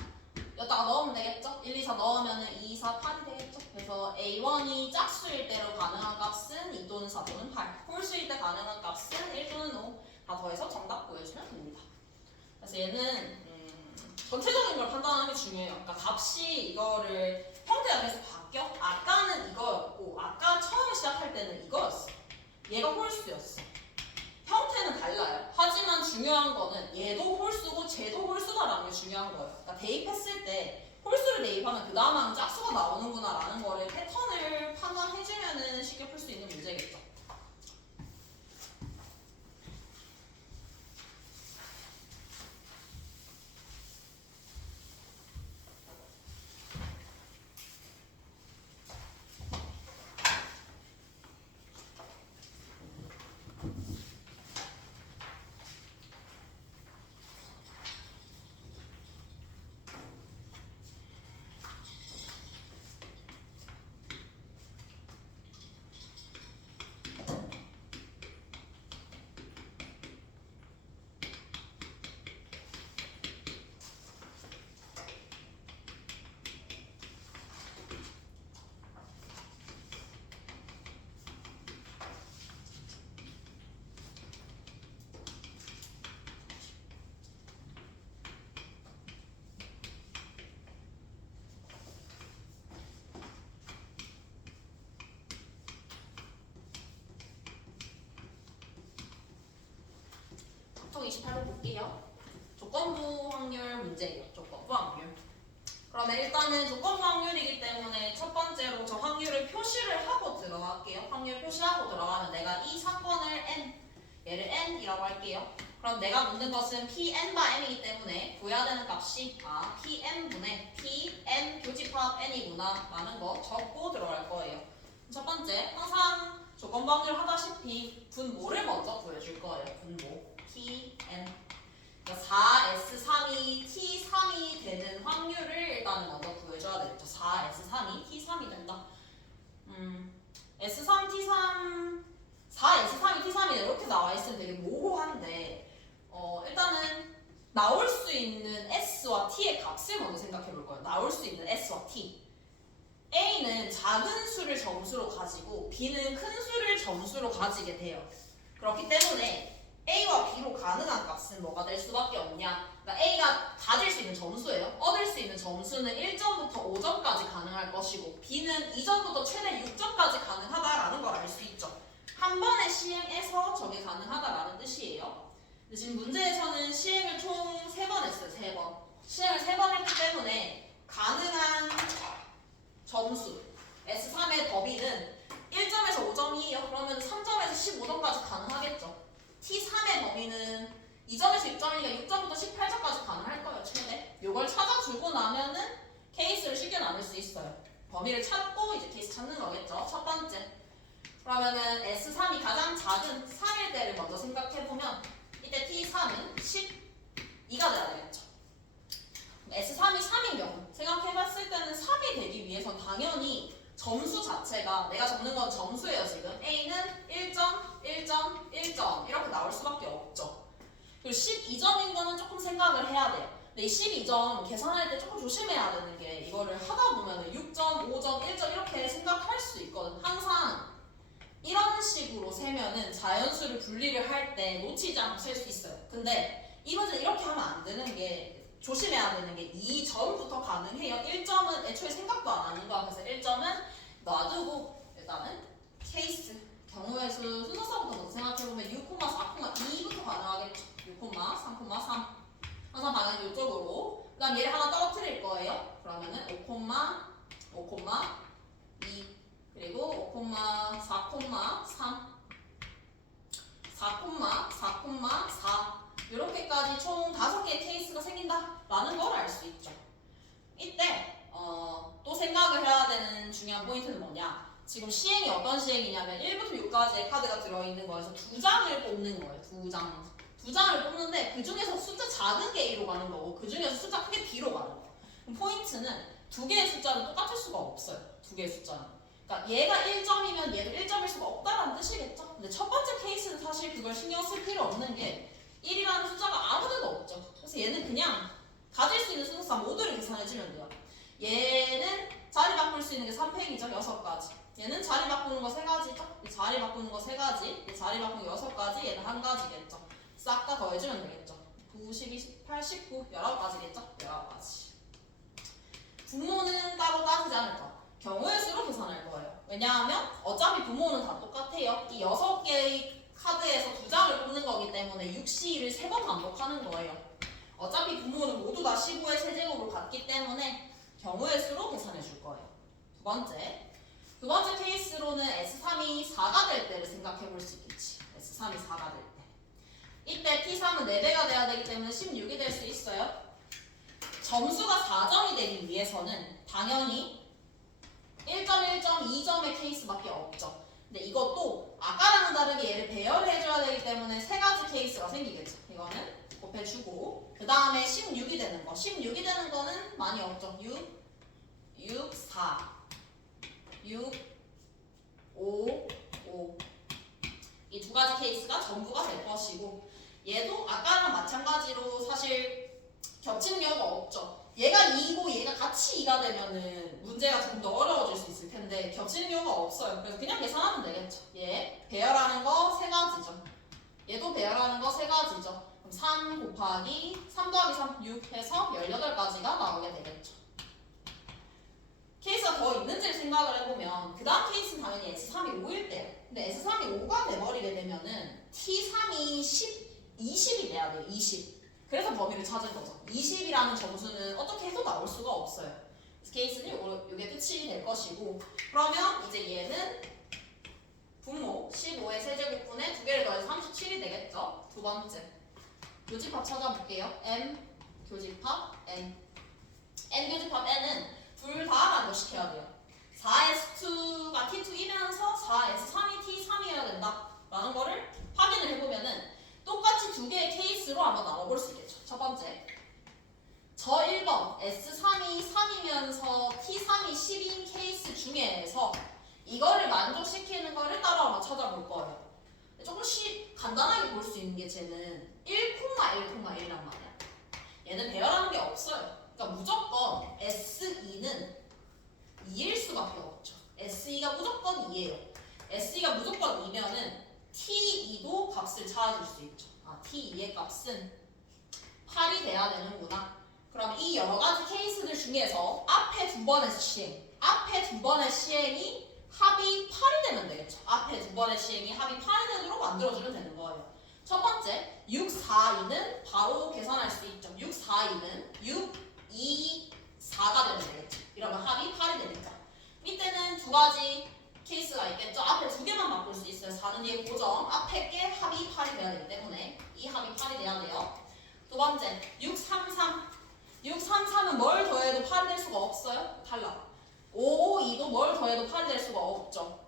여기다가 넣으면 되겠죠. 1, 2, 4 넣으면 2, 4, 8이 되겠죠. 그래서 A1이 짝수일 때로 가능한 값은 2 또는 4 또는 8 홀수일 때 가능한 값은 1 또는 5 다 더해서 정답 구해주면 됩니다. 그래서 얘는 전체적인 걸 판단하는 게 중요해요. 그러니까 값이 이거를 형태가 계속 바뀌어. 아까는 이거였고 아까 처음 시작할 때는 이거였어. 얘가 홀수였어. 형태는 달라요. 하지만 중요한 거는 얘도 홀수고 쟤도 홀수다라는 게 중요한 거예요. 그러니까 대입했을 때 홀수를 대입하면 그 다음은 짝수가 나오는구나 라는 거를 패턴을 판단해주면 쉽게 풀 수 있는 문제겠죠. 보통 28번 볼게요. 조건부 확률 문제예요. 조건부 확률. 그러면 일단은 조건부 확률이기 때문에 첫 번째로 저 확률을 표시를 하고 들어갈게요. 확률 표시하고 들어가면 내가 이 사건을 n, 얘를 n이라고 할게요. 그럼 내가 묻는 것은 pn바 m이기 때문에 구해야 되는 값이 pn분의 pn 교집합 n이구나 라는 거 적고 들어갈 거예요. 첫 번째, 항상 조건부 확률 하다시피 분모를 먼저 구해줄 거예요. 분모 Tn 그러니까 4S3이 T3이 되는 확률을 일단 먼저 구해줘야 되겠죠. 4S3이 T3이 된다. S3, T3, 4S3이 T3이 이렇게 나와 있으면 되게 모호한데 일단은 나올 수 있는 S와 T의 값을 먼저 생각해 볼 거예요. 나올 수 있는 S와 T. A는 작은 수를 점수로 가지고 B는 큰 수를 점수로 가지게 돼요. 그렇기 때문에 A와 B로 가능한 값은 뭐가 될 수밖에 없냐? 그러니까 A가 가질 수 있는 점수예요. 얻을 수 있는 점수는 1점부터 5점까지 가능할 것이고 B는 2점부터 최대 6점까지 가능하다라는 걸 알 수 있죠. 한 번에 시행해서 저게 가능하다라는 뜻이에요. 근데 지금 문제에서는 시행을 총 3번 했어요. 3번. 시행을 3번 했기 때문에 가능한 점수 S3의 더비는 1점에서 5점이에요. 그러면 3점에서 15점까지 가능하겠죠. T3의 범위는 2점에서 6점이니까 6점부터 18점까지 가능할 거예요. 최대. 이걸 찾아주고 나면은 케이스를 쉽게 나눌 수 있어요. 범위를 찾고 이제 케이스 찾는 거겠죠. 첫 번째. 그러면은 S3이 가장 작은 3일 때를 먼저 생각해보면 이때 T3은 12가 돼야 되겠죠. S3이 3인 경우 생각해봤을 때는 3이 되기 위해선 당연히 점수 자체가 내가 적는 건 점수예요. 지금 A는 1점, 1점, 1점 이렇게 나올 수밖에 없죠. 그리고 12점인 거는 조금 생각을 해야 돼요. 근데 이 12점 계산할 때 조금 조심해야 되는 게 이거를 하다 보면 6점, 5점, 1점 이렇게 생각할 수 있거든. 항상 이런 식으로 세면은 자연수를 분리를 할 때 놓치지 않고 셀 수 있어요. 근데 이 문제는 이렇게 하면 안 되는 게 조심해야 되는 게 2점부터 가능해요. 1점은 애초에 생각도 안 하는 거야. 그래서 1점은 놔두고 일단은 케이스 경우의 수 순서서부터 먼저 생각해보면 6, 4, 2부터 가능하겠죠. 6, 3, 3 항상 방향이 이쪽으로. 그 다음 얘를 하나 떨어뜨릴 거예요. 그러면은 5, 2 그리고 5, 4, 3 4, 이렇게까지 총 5개의 케이스가 생긴다라는 걸 알 수 있죠. 이때 또 생각을 해야 되는 중요한 포인트는 뭐냐? 지금 시행이 어떤 시행이냐면 1부터 6까지의 카드가 들어있는 거에서 2장을 뽑는 거예요. 2장. 2장을 뽑는데 그 중에서 숫자 작은 게 A로 가는 거고 그 중에서 숫자 크게 B로 가는 거예요. 그럼 포인트는 두 개의 숫자는 똑같을 수가 없어요. 두 개의 숫자는. 그러니까 얘가 1점이면 얘도 1점일 수가 없다라는 뜻이겠죠. 근데 첫 번째 케이스는 사실 그걸 신경 쓸 필요 없는 게 1이라는 숫자가 아무 데도 없죠. 그래서 얘는 그냥 가질 수 있는 순서상 모두를 계산해주면 돼요. 얘는 자리 바꿀 수 있는 게 3팩이죠. 6가지. 얘는 자리 바꾸는 거 3가지죠. 자리 바꾸는 거 3가지. 자리 바꾸는 거 6가지. 얘는 1가지겠죠. 싹 다 더해주면 되겠죠. 9, 12, 18, 19, 19가지겠죠. 19가지. 분모는 따로 따지지 않을 거. 경우의 수로 계산할 거예요. 왜냐하면 어차피 분모는 다 똑같아요. 이 6개의 카드에서 2장을 뽑는 거기 때문에 6C1을 3번 반복하는 거예요. 어차피 분모는 모두 다 15의 세제곱을 갖기 때문에 경우의 수로 계산해 줄 거예요. 두 번째 케이스로는 S3이 4가 될 때를 생각해 볼 수 있겠지. S3이 4가 될 때. 이때 T3은 4배가 돼야 되기 때문에 16이 될 수 있어요. 점수가 4점이 되기 위해서는 당연히 1점, 1점, 2점의 케이스밖에 없죠. 근데 이것도 아까랑은 다르게 얘를 배열해줘야 되기 때문에 3가지 케이스가 생기겠죠. 이거는 곱해주고 그 다음에 16이 되는 거. 16이 되는 거는 많이 없죠. 6, 4, 6, 5, 5 이 2가지 케이스가 전부가 될 것이고 얘도 아까랑 마찬가지로 사실 겹치는 경우가 없죠. 얘가 2이고 얘가 같이 2가 되면은 문제가 조금 더 어려워질 수 있을 텐데 겹치는 경우가 없어요. 그래서 그냥 계산하면 되겠죠. 얘 배열하는 거 3가지죠. 얘도 배열하는 거 3가지죠. 그럼 3 곱하기 3 더하기 3, 6 해서 18가지가 나오게 되겠죠. 케이스가 더 있는지를 생각을 해보면 그 다음 케이스는 당연히 S3이 5일 때예요. 근데 S3이 5가 돼버리게 되면은 T3이 20이 돼야 돼요. 20. 그래서 범위를 찾은 거죠. 20이라는 점수는 어떻게 해도 나올 수가 없어요. 그래서 케이스는 이게 끝이 될 것이고 그러면 이제 얘는 분모 15의 세제곱분에 2개를 더해서 37이 되겠죠. 두 번째 교집합 찾아볼게요. M 교집합 N 교집합 N은 둘 다 만족시켜야 돼요. 4S2가 T2이면서 4S3이 T3이어야 된다라는 거를 확인을 해보면은 똑같이 2개의 케이스로 한번 나눠볼 수 있겠죠. 첫 번째 저 1번 S3이 3이면서 T3이 10인 케이스 중에서 이거를 만족시키는 거를 따로 한번 찾아볼 거예요. 조금씩 간단하게 볼 수 있는 게 쟤는 1,1,1란 말이야. 얘는 배열하는 게 없어요. 그러니까 무조건 S2는 2일 수밖에 없죠. S2가 무조건 2예요. S2가 무조건 2면은 T2도 값을 찾아줄 수 있죠. T2의 값은 8이 돼야 되는구나. 그럼 이 여러 가지 케이스들 중에서 앞에 두 번의 시행이 합이 8이 되면 되겠죠. 앞에 두 번의 시행이 합이 8이 되도록 만들어주면 되는 거예요. 첫 번째, 6, 4, 2는 바로 계산할 수 있죠. 6, 4, 2는 6, 2, 4가 되면 되겠죠. 이러면 합이 8이 되니까. 이때는 두 가지 케이스가 있겠죠. 앞에 두 개만 바꿀 수 있어요. 4는 얘 고정. 앞에 게 합이 8이 돼야 되기 때문에 이 합이 8이 돼야 돼요. 두 번째, 6, 3, 3. 6, 3, 3은 뭘 더해도 8이 될 수가 없어요. 탈락. 5, 5, 2도 뭘 더해도 8이 될 수가 없죠.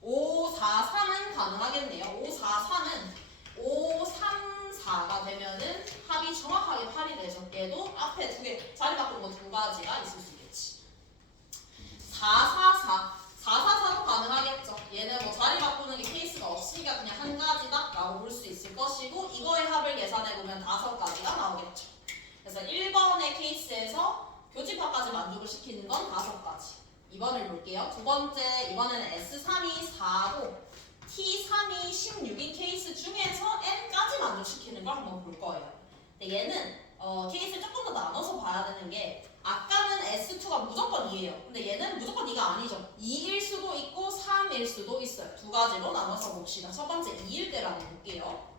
5, 4, 3은 가능하겠네요. 5, 4, 3은 5, 3, 4가 되면은 합이 정확하게 8이 돼서 얘도 앞에 두 개, 자리 바꾸는 거 두 가지가 있을 수 있겠지. 4, 4, 4. 4, 4, 4도 가능하겠죠. 얘는 뭐 자리 바꾸는 게 케이스가 없으니까 그냥 한 가지다 라고 볼 수 있을 것이고, 이거의 합을 계산해보면 5가지가 나오겠죠. 그래서 1번의 케이스에서 교집합까지 만족을 시키는 건 5가지. 2번을 볼게요. 두 번째, 이번에는 S3이 4고 T3이 16인 케이스 중에서 N까지 만족시키는 걸 한번 볼 거예요. 근데 얘는 케이스를 조금 더 나눠서 봐야 되는 게, 아까는 S2가 무조건 2예요. 근데 얘는 무조건 2가 아니죠. 2일 수도 있고 3일 수도 있어요. 두 가지로 나눠서 봅시다. 첫 번째 2일 때라고 볼게요.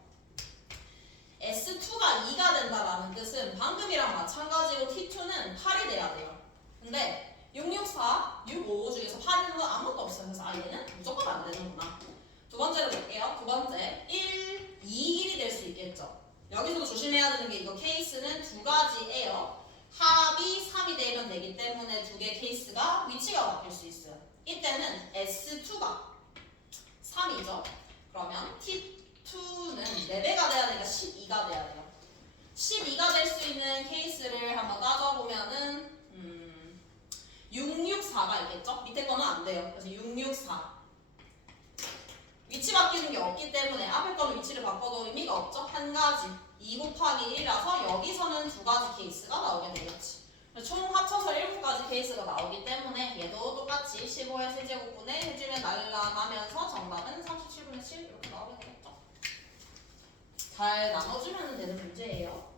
S2가 2가 된다라는 뜻은 방금이랑 마찬가지로 T2는 8이 돼야 돼요. 근데 664, 655 중에서 8이 건 아무것도 없어요. 그래서 얘는 무조건 안 되는구나. 두 번째로 볼게요. 두 번째 1, 2, 1이 될 수 있겠죠. 여기서도 조심해야 되는 게, 이거 케이스는 두 가지예요. 합이 3이 되면 되기 때문에 두 개 케이스가 위치가 바뀔 수 있어요. 이때는 S2가 3이죠. 그러면 T2는 4배가 돼야 되니까 12가 돼야 돼요. 12가 될 수 있는 케이스를 한번 따져보면은 664가 있겠죠? 밑에 거는 안 돼요. 그래서 664. 위치 바뀌는 게 없기 때문에 앞에 거는 위치를 바꿔도 의미가 없죠? 한 가지. 2 곱하기 1이라서 여기서는 두 가지 케이스가 나오게 되겠지. 총 합쳐서 7가지 케이스가 나오기 때문에 얘도 똑같이 15의 세제곱분의 해주면 날라가면서 정답은 37분의 7 이렇게 나오게 되겠죠. 잘 나눠주면 되는 문제예요.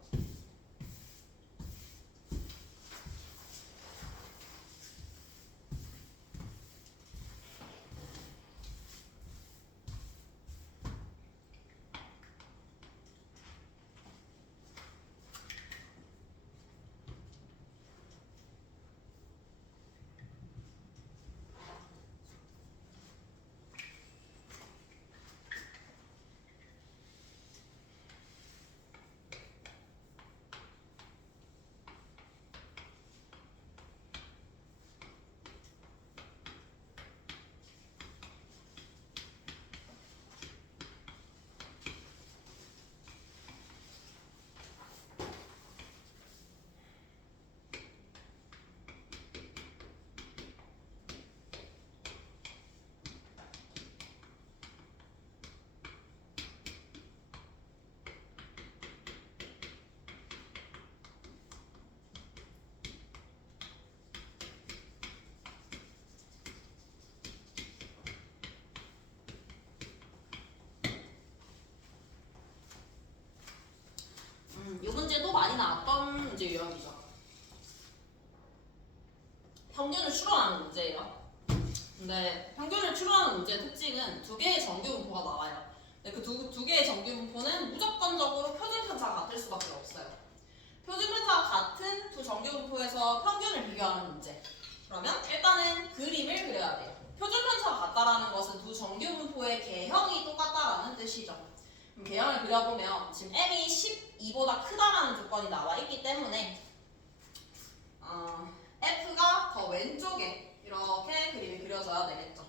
이 문제도 많이 나왔던 문제 유형이죠. 평균을 추론하는 문제예요. 근데 평균을 추론하는 문제의 특징은 두 개의 정규 분포가 나와요. 근데 그 두 개의 정규 분포는 무조건적으로 표준 편차가 같을 수밖에 없어요. 표준 편차가 같은 두 정규 분포에서 평균을 비교하는 문제. 그러면 일단은 그림을 그려야 돼요. 표준 편차가 같다라는 것은 두 정규 분포의 개형이 똑같다라는 뜻이죠. 그럼 개형을 그려보면 지금 m이 12보다 크다라는 조건이 나와 있기 때문에 f가 더 왼쪽에 이렇게 그림이 그려져야 되겠죠.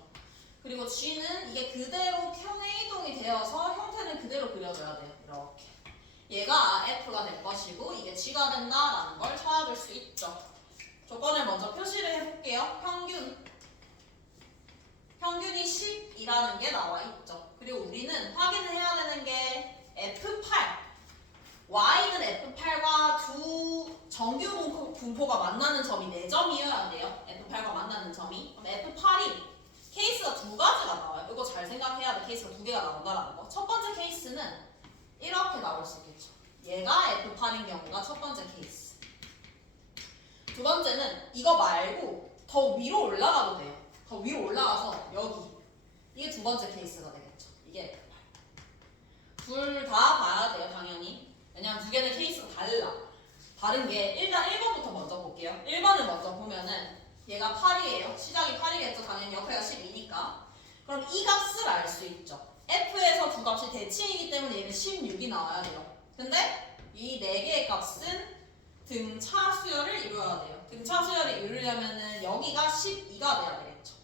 그리고 g는 이게 그대로 편의이동이 되어서 형태는 그대로 그려져야 돼요. 이렇게. 얘가 f가 될 것이고 이게 g가 된다라는 걸 찾아줄 수 있죠. 조건을 먼저 표시를 해볼게요. 평균 평균이 10이라는 게 나와 있죠. 그리고 우리는 확인을 해야 되는 게 F8. Y는 F8과 두 정규 분포가 만나는 점이 4점이어야 돼요. F8과 만나는 점이. 그럼 F8이 케이스가 두 가지가 나와요. 이거 잘 생각해야 돼. 케이스가 두 개가 나온다라는 거. 첫 번째 케이스는 이렇게 나올 수 있겠죠. 얘가 F8인 경우가 첫 번째 케이스. 두 번째는 이거 말고 더 위로 올라가도 돼요. 더 위로 올라가서 여기. 이게 두 번째 케이스가 되겠죠. 이게 F8. 둘 다 봐야 돼요, 당연히. 왜냐면 두 개는 케이스가 달라. 다른 게 일단 1번부터 먼저 볼게요. 1번을 먼저 보면은 얘가 8이에요. 시작이 8이겠죠. 당연히 옆에가 12니까. 그럼 이 값을 알 수 있죠. F에서 두 값이 대칭이기 때문에 얘는 16이 나와야 돼요. 근데 이 4개의 값은 등차 수열을 이루어야 돼요. 등차 수열을 이루려면은 여기가 12가 돼야 되겠죠.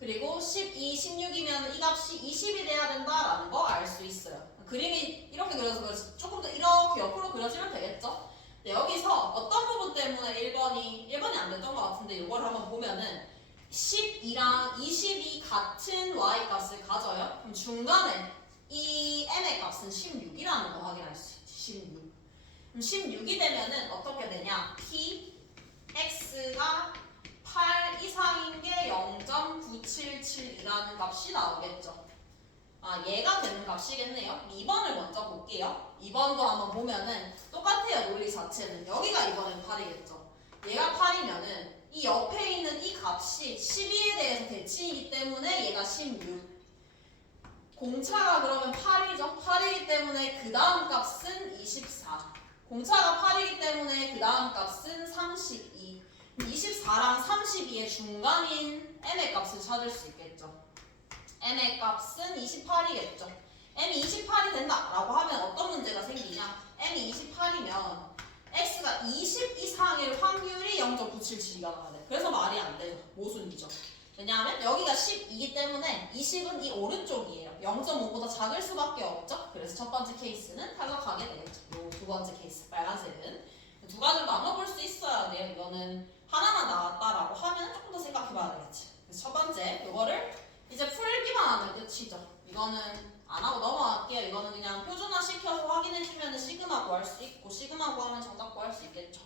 그리고 12, 16이면 이 값이 20이 돼야 된다라는 거 알 수 있어요. 그림이 이렇게 그려서 그렇지 조금 더 이렇게 옆으로 그려지면 되겠죠? 네, 여기서 어떤 부분 때문에 1번이 안 됐던 것 같은데 이걸 한번 보면은 12랑 20이 같은 y값을 가져요. 그럼 중간에 이 m의 값은 16이라는 거 확인할 수 있지. 16. 그럼 16이 되면은 어떻게 되냐? p x가 8 이상인 게 0.977이라는 값이 나오겠죠. 아, 얘가 되는 값이겠네요. 2번을 먼저 볼게요. 2번도 한번 보면은 똑같아요. 논리 자체는. 여기가 이번엔 8이겠죠. 얘가 8이면은 이 옆에 있는 이 값이 12에 대해서 대칭이기 때문에 얘가 16. 공차가 그러면 8이죠. 8이기 때문에 그 다음 값은 24. 공차가 8이기 때문에 그 다음 값은 32. 24랑 32의 중간인 m의 값을 찾을 수 있겠죠. m의 값은 28이겠죠. m이 28이 된다라고 하면 어떤 문제가 생기냐? m이 28이면 x가 20 이상일 확률이 0.977가 나와야 돼. 그래서 말이 안 돼요. 모순이죠. 왜냐하면 여기가 10이기 때문에 20은 이 오른쪽이에요. 0.5보다 작을 수밖에 없죠. 그래서 첫 번째 케이스는 탈락하게 되겠죠. 요 두 번째 케이스, 빨간색은. 두 가지로 나눠볼 수 있어야 돼요. 이거는 하나만 나왔다라고 하면 조금 더 생각해봐야 되겠지. 그래서 첫 번째, 이거를 이제 풀기만 하면 끝이죠. 이거는 안 하고 넘어갈게요. 이거는 그냥 표준화 시켜서 확인해주면 시그마 구할 수 있고, 시그마 구하면 정답 구할 수 있겠죠.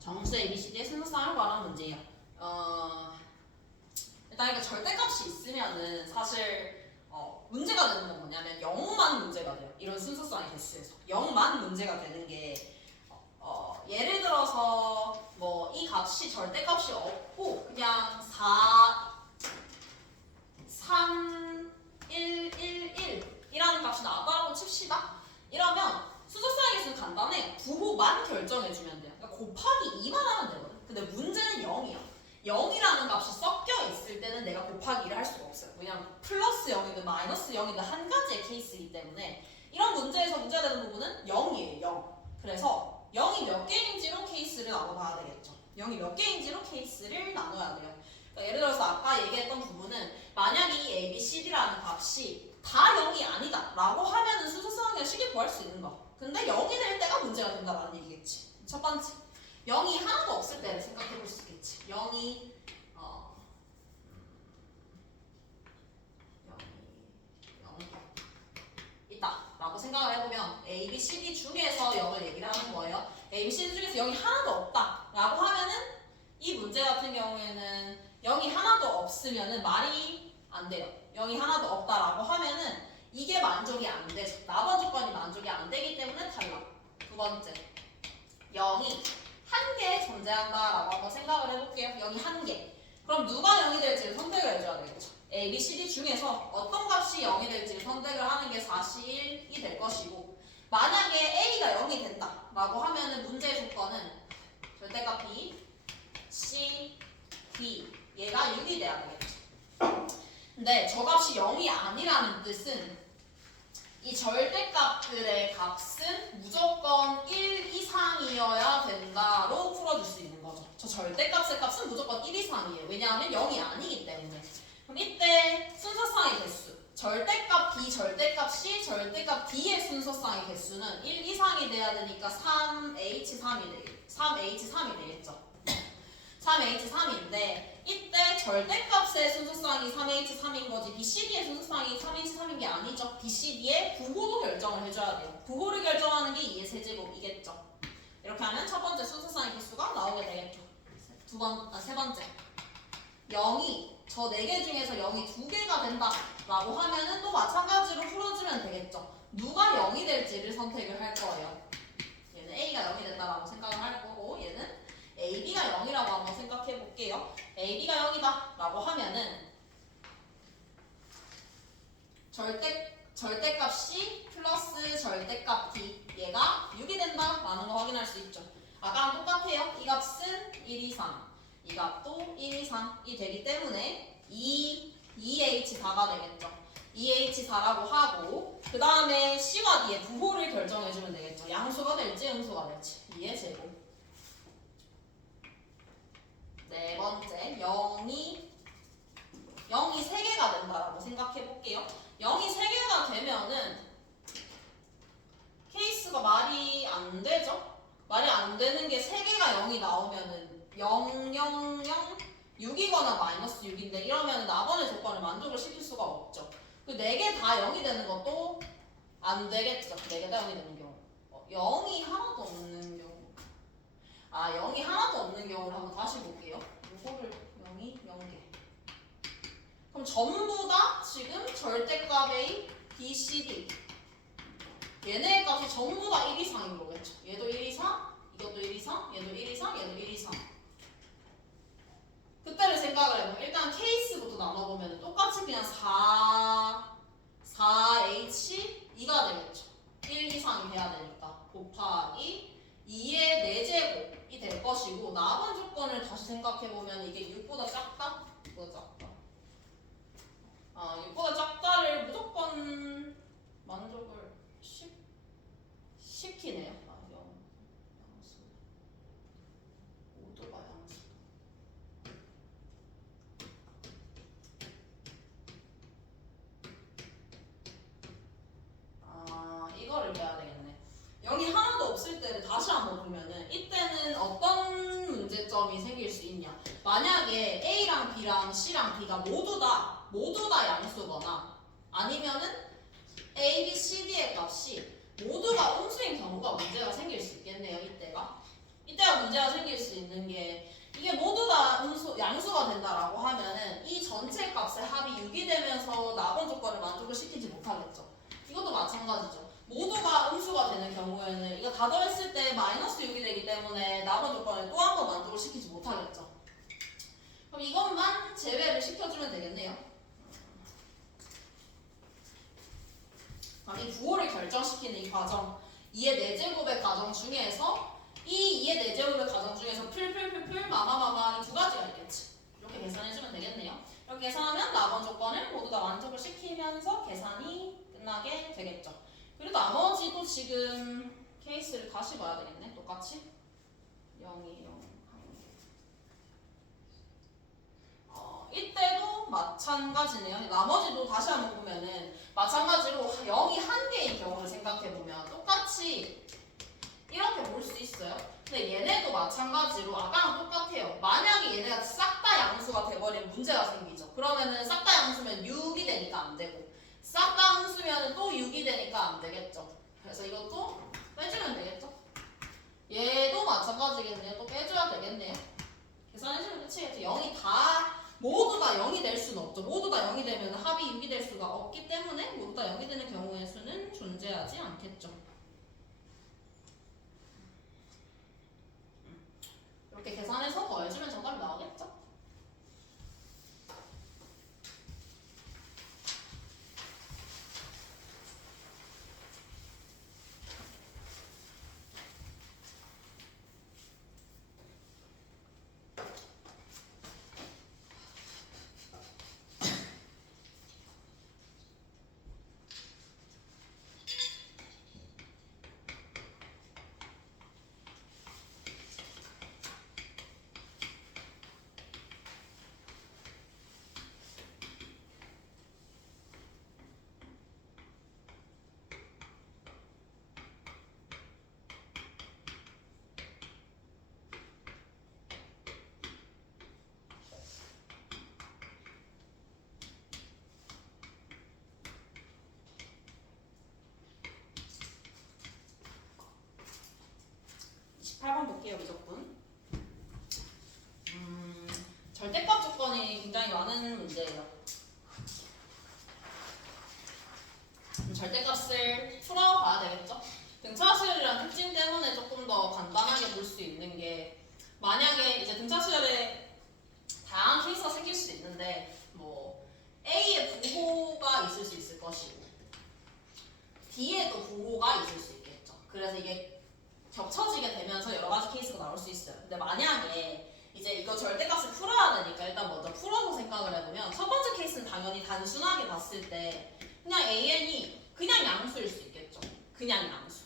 정수 ABCD의 순서상을 구하는 문제예요. 일단 이거 절대값이 있으면은 사실 문제가 되는 건 뭐냐면 0만 문제가 돼요. 이런 순서상의 개수에서 0만 문제가 되는 게 예를 들어서 뭐 이 값이 절대값이 없고 그냥 4, 3, 1, 1, 1 이라는 값이 나왔다고 칩시다. 이러면 순서상의 개수는 간단해요. 부호만 결정해주면 돼요. 그러니까 곱하기 2만 하면 되거든. 근데 문제는 0이야. 0이라는 값이 섞여 있을 때는 내가 곱하기 1을 할 수가 없어요. 왜냐면 플러스 0이든 마이너스 0이든 한 가지의 케이스이기 때문에 이런 문제에서 문제가 되는 부분은 0이에요. 0. 그래서 0이 몇 개인지로 케이스를 나눠봐야 되겠죠. 0이 몇 개인지로 케이스를 나눠야 돼요. 그러니까 예를 들어서 아까 얘기했던 부분은 만약 이 A, B, C, D라는 값이 다 0이 아니다 라고 하면은 순서상을 쉽게 구할 수 있는 거. 근데 0이 될 때가 문제가 된다라는 얘기겠지. 첫 번째, 0이 하나도 없을 때를 생각해 볼 수 있겠지. 0이 0이 있다 라고 생각을 해보면 A, B, C, D 중에서 0을 얘기를 하는 거예요. A, B, C, D 중에서 0이 하나도 없다 라고 하면은 이 문제 같은 경우에는 0이 하나도 없으면은 말이 안 돼요. 0이 하나도 없다라고 하면은 이게 만족이 안 되죠. 나번 조건이 만족이 안 되기 때문에 탈락. 두 번째, 0이 한 개 존재한다라고 한번 생각을 해볼게요. 여기 한 개. 그럼 누가 0이 될지를 선택을 해줘야 되겠죠. A, B, C, D 중에서 어떤 값이 0이 될지를 선택을 하는 게 사실이 될 것이고, 만약에 A가 0이 된다라고 하면은 문제의 조건은 절대값 B, C, D 얘가 6이 돼야 되겠죠. 근데 저 값이 0이 아니라는 뜻은 이 절대값들의 값은 무조건 1 이상이어야 된다로 풀어줄 수 있는 거죠. 저 절대값의 값은 무조건 1 이상이에요. 왜냐하면 0이 아니기 때문에. 그럼 이때 순서상의 개수, 절대값 B, 절대값 C, 절대값 D의 순서상의 개수는 1 이상이 돼야 되니까 3H3이 되겠죠. 3H3인데 이때 절대값의 순서상이 3H3인 거지 BCD의 순서상이 3H3인 게 아니죠. BCD의 부호도 결정을 해줘야 돼요. 부호를 결정하는 게 2의 세제곱이겠죠. 이렇게 하면 첫 번째 순서상의 개수가 나오게 되겠죠. 세 번째 0이 저 4개 중에서 0이 2개가 된다라고 하면은 또 마찬가지로 풀어주면 되겠죠. 누가 0이 될지를 선택을 할 거예요. 얘는 A가 0이 된다라고 생각을 할 거고 얘는 AB가 0이라고 한번 생각해 볼게요. AB가 0이다 라고 하면은 절대값 C 플러스 절대값 D 얘가 6이 된다 라는 거 확인할 수 있죠. 아까랑 똑같아요. 이 값은 1 이상, 이 값도 1 이상이 되기 때문에 2H4가 되겠죠. 2H4라고 하고 그 다음에 C와 D의 부호를 결정해주면 되겠죠. 양수가 될지 음수가 될지 2의 제곱. 네 번째 0이 3개가 된다라고 생각해 볼게요. 0이 3개가 되면은 케이스가 말이 안 되죠? 말이 안 되는 게 3개가 0이 나오면은 0, 0, 0, 6이거나 마이너스 6인데 이러면 나번의 조건을 만족을 시킬 수가 없죠. 그 4개 다 0이 되는 것도 안 되겠죠. 4개 다 0이 되는 경우. 0이 하나도 없는 경우. 0이 하나도 없는 경우를 한번 다시 볼게요. 이거를 0이 0개. 그럼 전부 다 지금 절대값 A, B, C, D 얘네의 값이 전부 다 1 이상인 거겠죠. 얘도 1 이상, 이것도 1 이상, 얘도 1 이상, 얘도 1 이상. 그때를 생각을 해보면 일단 케이스부터 나눠보면 똑같이 그냥 4H2가 되겠죠. 1 이상이 돼야 되니까 곱하기 2의 4제곱이 될 것이고 나머지 조건을 다시 생각해보면 이게 6보다 작다? 6보다 작다. 6보다 작다를 무조건 만족을 시키네요. 양수. 모두가 양수. 이거를 해야 되겠네. 0이 하나도 없을 때를 다시 한번 보면은 이때는 어떤 문제점이 생길 수 있냐. 만약에 A랑 B랑 C랑 D가 모두 다 양수거나 아니면은 A, B, C, D의 값이 모두가 음수인 경우가 문제가 생길 수 있겠네요. 이때가 문제가 생길 수 있는 게 이게 모두 다 양수가 된다라고 하면은 이 전체 값의 합이 6이 되면서 나번 조건을 만족을 시키지 못하겠죠. 이것도 마찬가지죠. 모두가 음수가 되는 경우에는 이거 다 더했을 때 마이너스 6이 되기 때문에 나번 조건을 또 한 번 만족을 시키지 못하겠죠. 그럼 이것만 제외를 시켜주면 되겠네요. 이 부호를 결정시키는 이 과정 2의 4제곱의 과정 중에서 이 2의 4제곱의 과정 중에서 풀 마마마마 이 두 가지가 있겠지. 이렇게 계산해주면 되겠네요. 이렇게 계산하면 나번 조건을 모두 다 만족을 시키면서 계산이 끝나게 되겠죠. 그리고 나머지도 지금 케이스를 다시 봐야 되겠네. 똑같이 0이 0 이때도 마찬가지네요. 나머지도 다시 한번 보면은 마찬가지로 0이 한 개인 경우를 생각해보면 똑같이 이렇게 볼 수 있어요. 근데 얘네도 마찬가지로 아까랑 똑같아요. 만약에 얘네가 싹 다 양수가 돼버리면 문제가 생기죠. 그러면은 싹 다 양수면 6이 되니까 안 되고 싹 다 음수면 또 6이 되니까 안 되겠죠. 그래서 이것도 빼주면 되겠죠. 얘도 마찬가지겠네요. 또 빼줘야 되겠네요. 계산해주면 끝이겠죠. 0이 모두 다 0이 될 수는 없죠. 모두 다 0이 되면 합이 6이 될 수가 없기 때문에 모두 다 0이 되는 경우의 수는 존재하지 않겠죠. 굉장히 많은 문제예요. 절대값을 풀어봐야 되겠죠? 등차수열이라는 특징 때문에 조금 더 간단하게 볼 수 있는 게 만약에 이제 등차수열에 다양한 케이스가 생길 수 있는데 뭐 A의 부호가 있을 수 있을 것이고 B의 또 부호가 있을 수 있겠죠. 그래서 이게 겹쳐지게 되면서 여러 가지 케이스가 나올 수 있어요. 근데 만약에 이제 이거 절대값을 풀어야 되니까 일단 먼저 풀어서 생각을 해보면 첫 번째 케이스는 당연히 단순하게 봤을 때 그냥 AN이 그냥 양수일 수 있겠죠. 그냥 양수.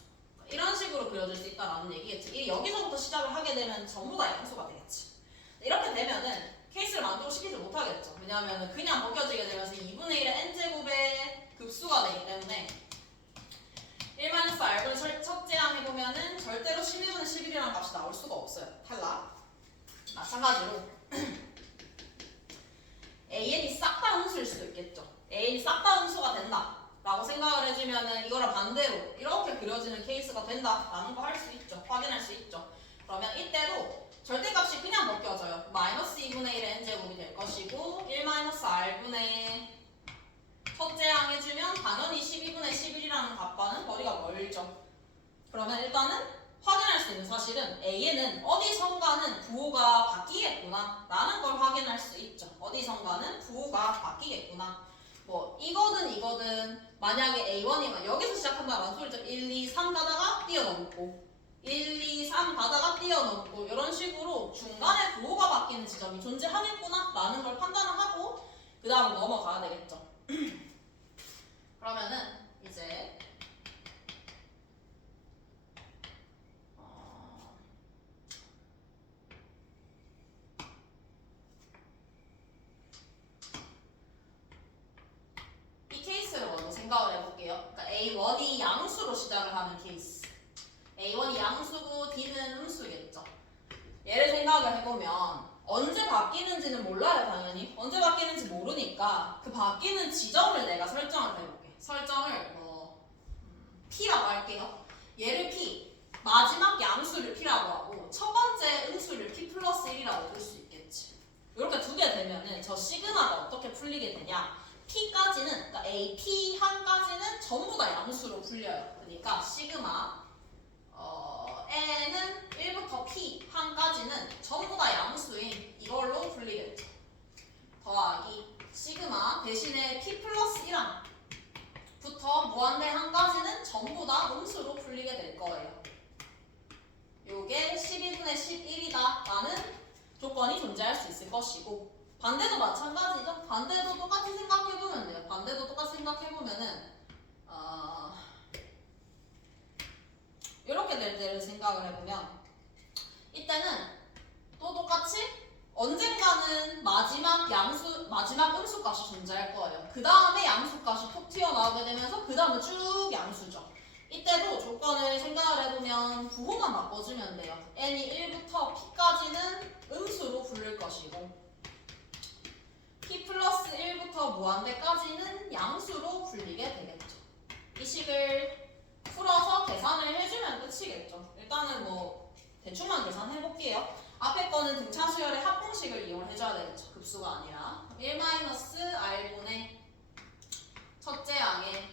이런 식으로 그려질 수 있다라는 얘기겠지. 여기서부터 시작을 하게 되면 전부 다 양수가 되겠지. 이렇게 되면은 케이스를 만족시키지 못하겠죠. 왜냐하면 그냥 벗겨지게 되면서 2분의 1의 n제곱의 급수가 되기 때문에 1-r분을 첫째항 해보면은 절대로 11분의 11이라는 값이 나올 수가 없어요. 탈락. 마찬가지로 AN이 싹 다 음수일 수도 있겠죠. AN이 싹 다 음수가 된다 라고 생각을 해주면은 이거랑 반대로 이렇게 그려지는 케이스가 된다라는 거 할 수 있죠. 확인할 수 있죠. 그러면 이때도 절대값이 그냥 벗겨져요. 마이너스 2분의 1의 n제곱이 될 것이고 1-r분의 첫째 항 해주면 당연히 12분의 11이라는 값과는 거리가 멀죠. 그러면 일단은 확인할 수 있는 사실은 A는 어디선가는 부호가 바뀌겠구나 라는 걸 확인할 수 있죠. 어디선가는 부호가 바뀌겠구나. 뭐 이거든 만약에 A1이면 여기서 시작한다는 소리죠. 1, 2, 3 가다가 뛰어넘고 1, 2, 3 가다가 뛰어넘고 이런 식으로 중간에 부호가 바뀌는 지점이 존재하겠구나 라는 걸 판단을 하고 그 다음 넘어가야 되겠죠. 그러면은 이제 이 케이스를 먼저 생각을 해볼게요. 그러니까 A1이 양수로 시작을 하는 케이스. A1이 양수고 D는 음수겠죠. 얘를 생각을 해보면 언제 바뀌는지는 몰라요, 당연히. 언제 바뀌는지 모르니까 그 바뀌는 지점을 내가 설정을 해볼게. 설정을 P라고 할게요. 얘를 P, 마지막 양수를 P라고 하고 첫 번째 음수를 P 플러스 1이라고 볼 수 있겠지. 이렇게 두게 되면은 저 시그마가 어떻게 풀리게 되냐? P까지는, 그러니까 A, P 한까지는 전부 다 양수로 풀려요. 그러니까 시그마 n은 1부터 p 한까지는 전부 다 양수인 이걸로 풀리겠죠. 더하기 시그마 대신에 p 플러스 1항부터 무한대 한까지는 전부 다 음수로 풀리게 될 거예요. 요게 12분의 11이다 라는 조건이 존재할 수 있을 것이고 반대도 마찬가지죠. 반대도 똑같이 생각해보면 돼요. 반대도 똑같이 생각해보면은 이렇게 될 때를 생각을 해보면 이때는 또 똑같이 언젠가는 마지막 음수값이 존재할 거예요. 그 다음에 양수값이 톡 튀어나오게 되면서 그 다음은 쭉 양수죠. 이때도 조건을 생각을 해보면 부호만 바꿔주면 돼요. n이 1부터 p까지는 음수로 부를 것이고 p 플러스 1부터 무한대까지는 양수로 불리게 되겠죠. 이 식을 풀어서 계산을 해주면 끝이겠죠. 일단은 뭐 대충만 계산해볼게요. 앞에 거는 등차수열의 합공식을 이용해줘야 되겠죠. 급수가 아니라 1-r분의 첫째 항에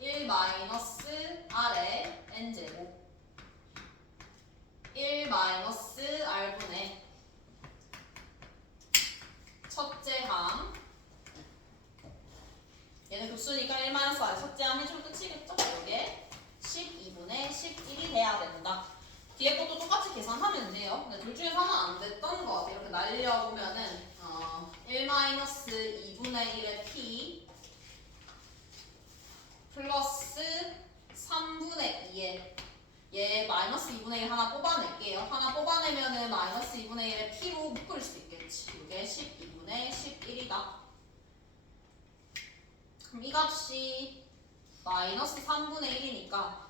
1-r의 n제곱 1-r분의 첫째 항 얘는 급수니까 1-r 첫째 항 해주면 끝이겠죠. 이게 12분의 11이 돼야 된다. 뒤에 것도 똑같이 계산하면 돼요. 근데 둘 중에서 하나 안 됐던 것 같아요. 이렇게 날려보면은 1-2분의 1의 p 플러스 3분의 2의 얘 마이너스 2분의 1 하나 뽑아낼게요. 하나 뽑아내면은 마이너스 2분의 1의 p로 묶을 수 있겠지. 이게 12분의 11이다. 그럼 이 값이 마이너스 3분의 1이니까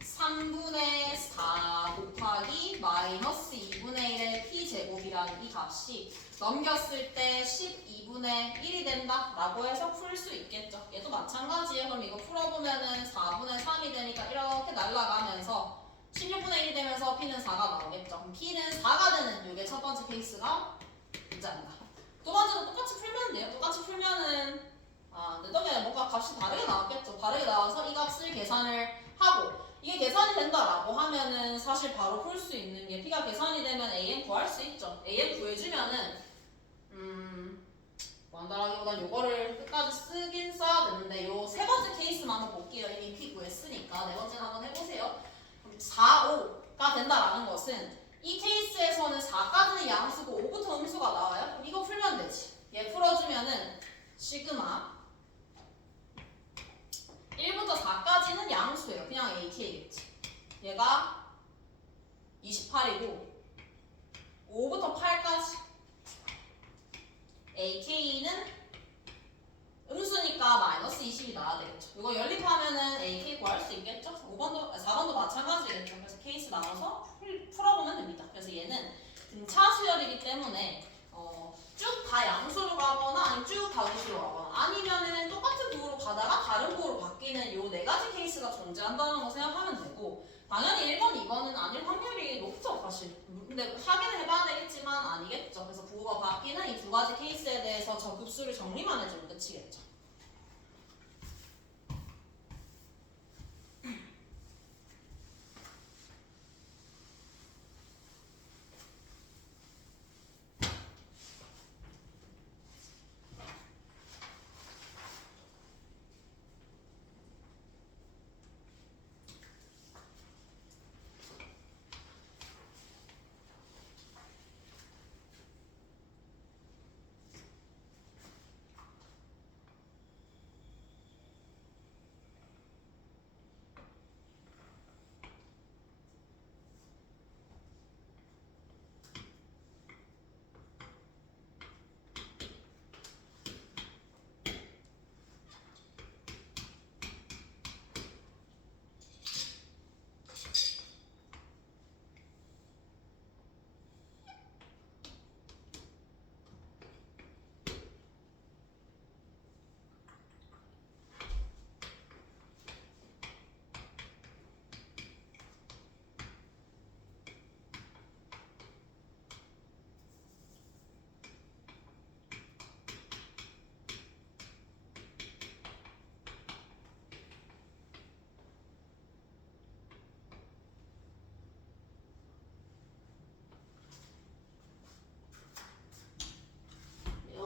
3분의 4 곱하기 마이너스 2분의 1의 p제곱이라는 이 값이 넘겼을 때 12분의 1이 된다 라고 해서 풀 수 있겠죠. 얘도 마찬가지예요. 그럼 이거 풀어보면은 4분의 3이 되니까 이렇게 날아가면서 16분의 1이 되면서 p는 4가 나오겠죠. 그럼 p는 4가 되는 이게 첫 번째 케이스가 문제입니다. 두 번째도 똑같이 풀면 돼요. 똑같이 풀면은 근데 떡에 뭔가 값이 다르게 나왔겠죠. 다르게 나와서 이 값을 계산을 하고 이게 계산이 된다라고 하면은 사실 바로 풀 수 있는 게 P가 계산이 되면 AN 구할 수 있죠. AN 구해주면은 구한다라기보다 요거를 끝까지 쓰긴 써야 되는데 요 세 번째 케이스만 한번 볼게요. 이미 P 구했으니까 네 번째는 한번 해보세요. 4, 5가 된다라는 것은 이 케이스에서는 4까지는 양수고 5부터 음수가 나와요. 그럼 이거 풀면 되지. 얘 풀어주면은 시그마 1부터 4까지는 양수예요. 그냥 AK겠지. 얘가 28이고 5부터 8까지 AK는 음수니까 마이너스 20이 나와야 되겠죠. 이거 연립하면은 AK 구할 수 있겠죠? 4번도 마찬가지겠죠. 그래서 케이스 나눠서 풀어보면 됩니다. 그래서 얘는 등차수열이기 때문에 쭉 다 양수로 가거나 아니면 쭉 다수로 가거나 아니면은 똑같은 부호로 가다가 다른 부호로 바뀌는 요 네 가지 케이스가 존재한다는 거 생각하면 되고 당연히 1번, 2번은 아닐 확률이 높죠 사실. 근데 확인을 해봐야 되겠지만 아니겠죠. 그래서 부호가 바뀌는 이 두 가지 케이스에 대해서 저 급수를 정리만 해주면 끝이겠죠.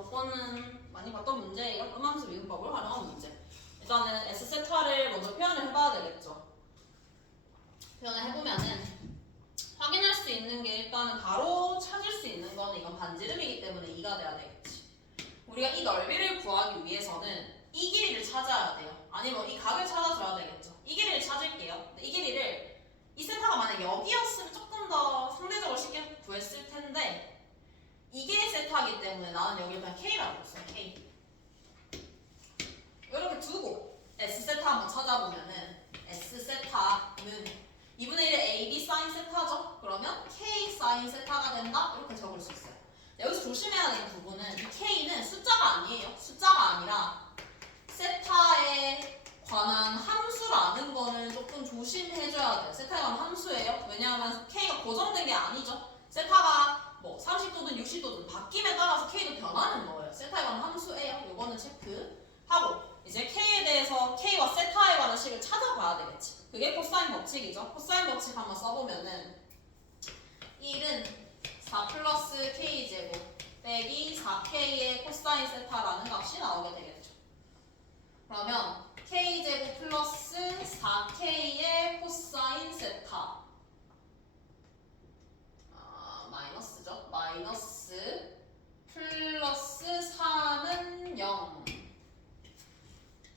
이거는 많이 봤던 문제예요. 음함수 미분법을 활용한 문제. 일단은 S세타를 먼저 표현을 해봐야 되겠죠. 표현을 해보면은 확인할 수 있는 게 일단은 바로 찾을 수 있는 거는 이건 반지름이기 때문에 2가 돼야 되겠지. 우리가 이 넓이를 구하기 위해서는 이 길이를 찾아야 돼요. 아니면 이 각을 찾아줘야 되겠죠. 이 길이를 찾을게요. 근데 이 길이를 이 세타가 만약 여기였으면 조금 더 상대적으로 쉽게 구했을 텐데 이게 세타이기 때문에 나는 여기를 그냥 K라고 했어요. K. 이렇게 두고 S세타 한번 찾아보면은 S세타는 2분의 1의 AB 사인 세타죠? 그러면 K 사인 세타가 된다? 이렇게 적을 수 있어요. 여기서 조심해야 되는 부분은 이 K는 숫자가 아니에요. 숫자가 아니라 세타에 관한 함수라는 거는 조금 조심해줘야 돼요. 세타에 관한 함수예요. 왜냐하면 K가 고정된 게 아니죠. 세타가 뭐 30도든 60도든 바뀜에 따라서 K도 변하는 거예요. 세타에 관한 함수예요. 요거는 체크하고 이제 K에 대해서 K와 세타에 관한 식을 찾아봐야 되겠지. 그게 코사인 법칙이죠. 코사인 법칙 한번 써보면은 1은 4 플러스 K제곱 빼기 4K의 코사인 세타라는 값이 나오게 되겠죠. 그러면 K제곱 플러스 4K의 코사인 세타 마이너스죠. 마이너스 플러스 3은 0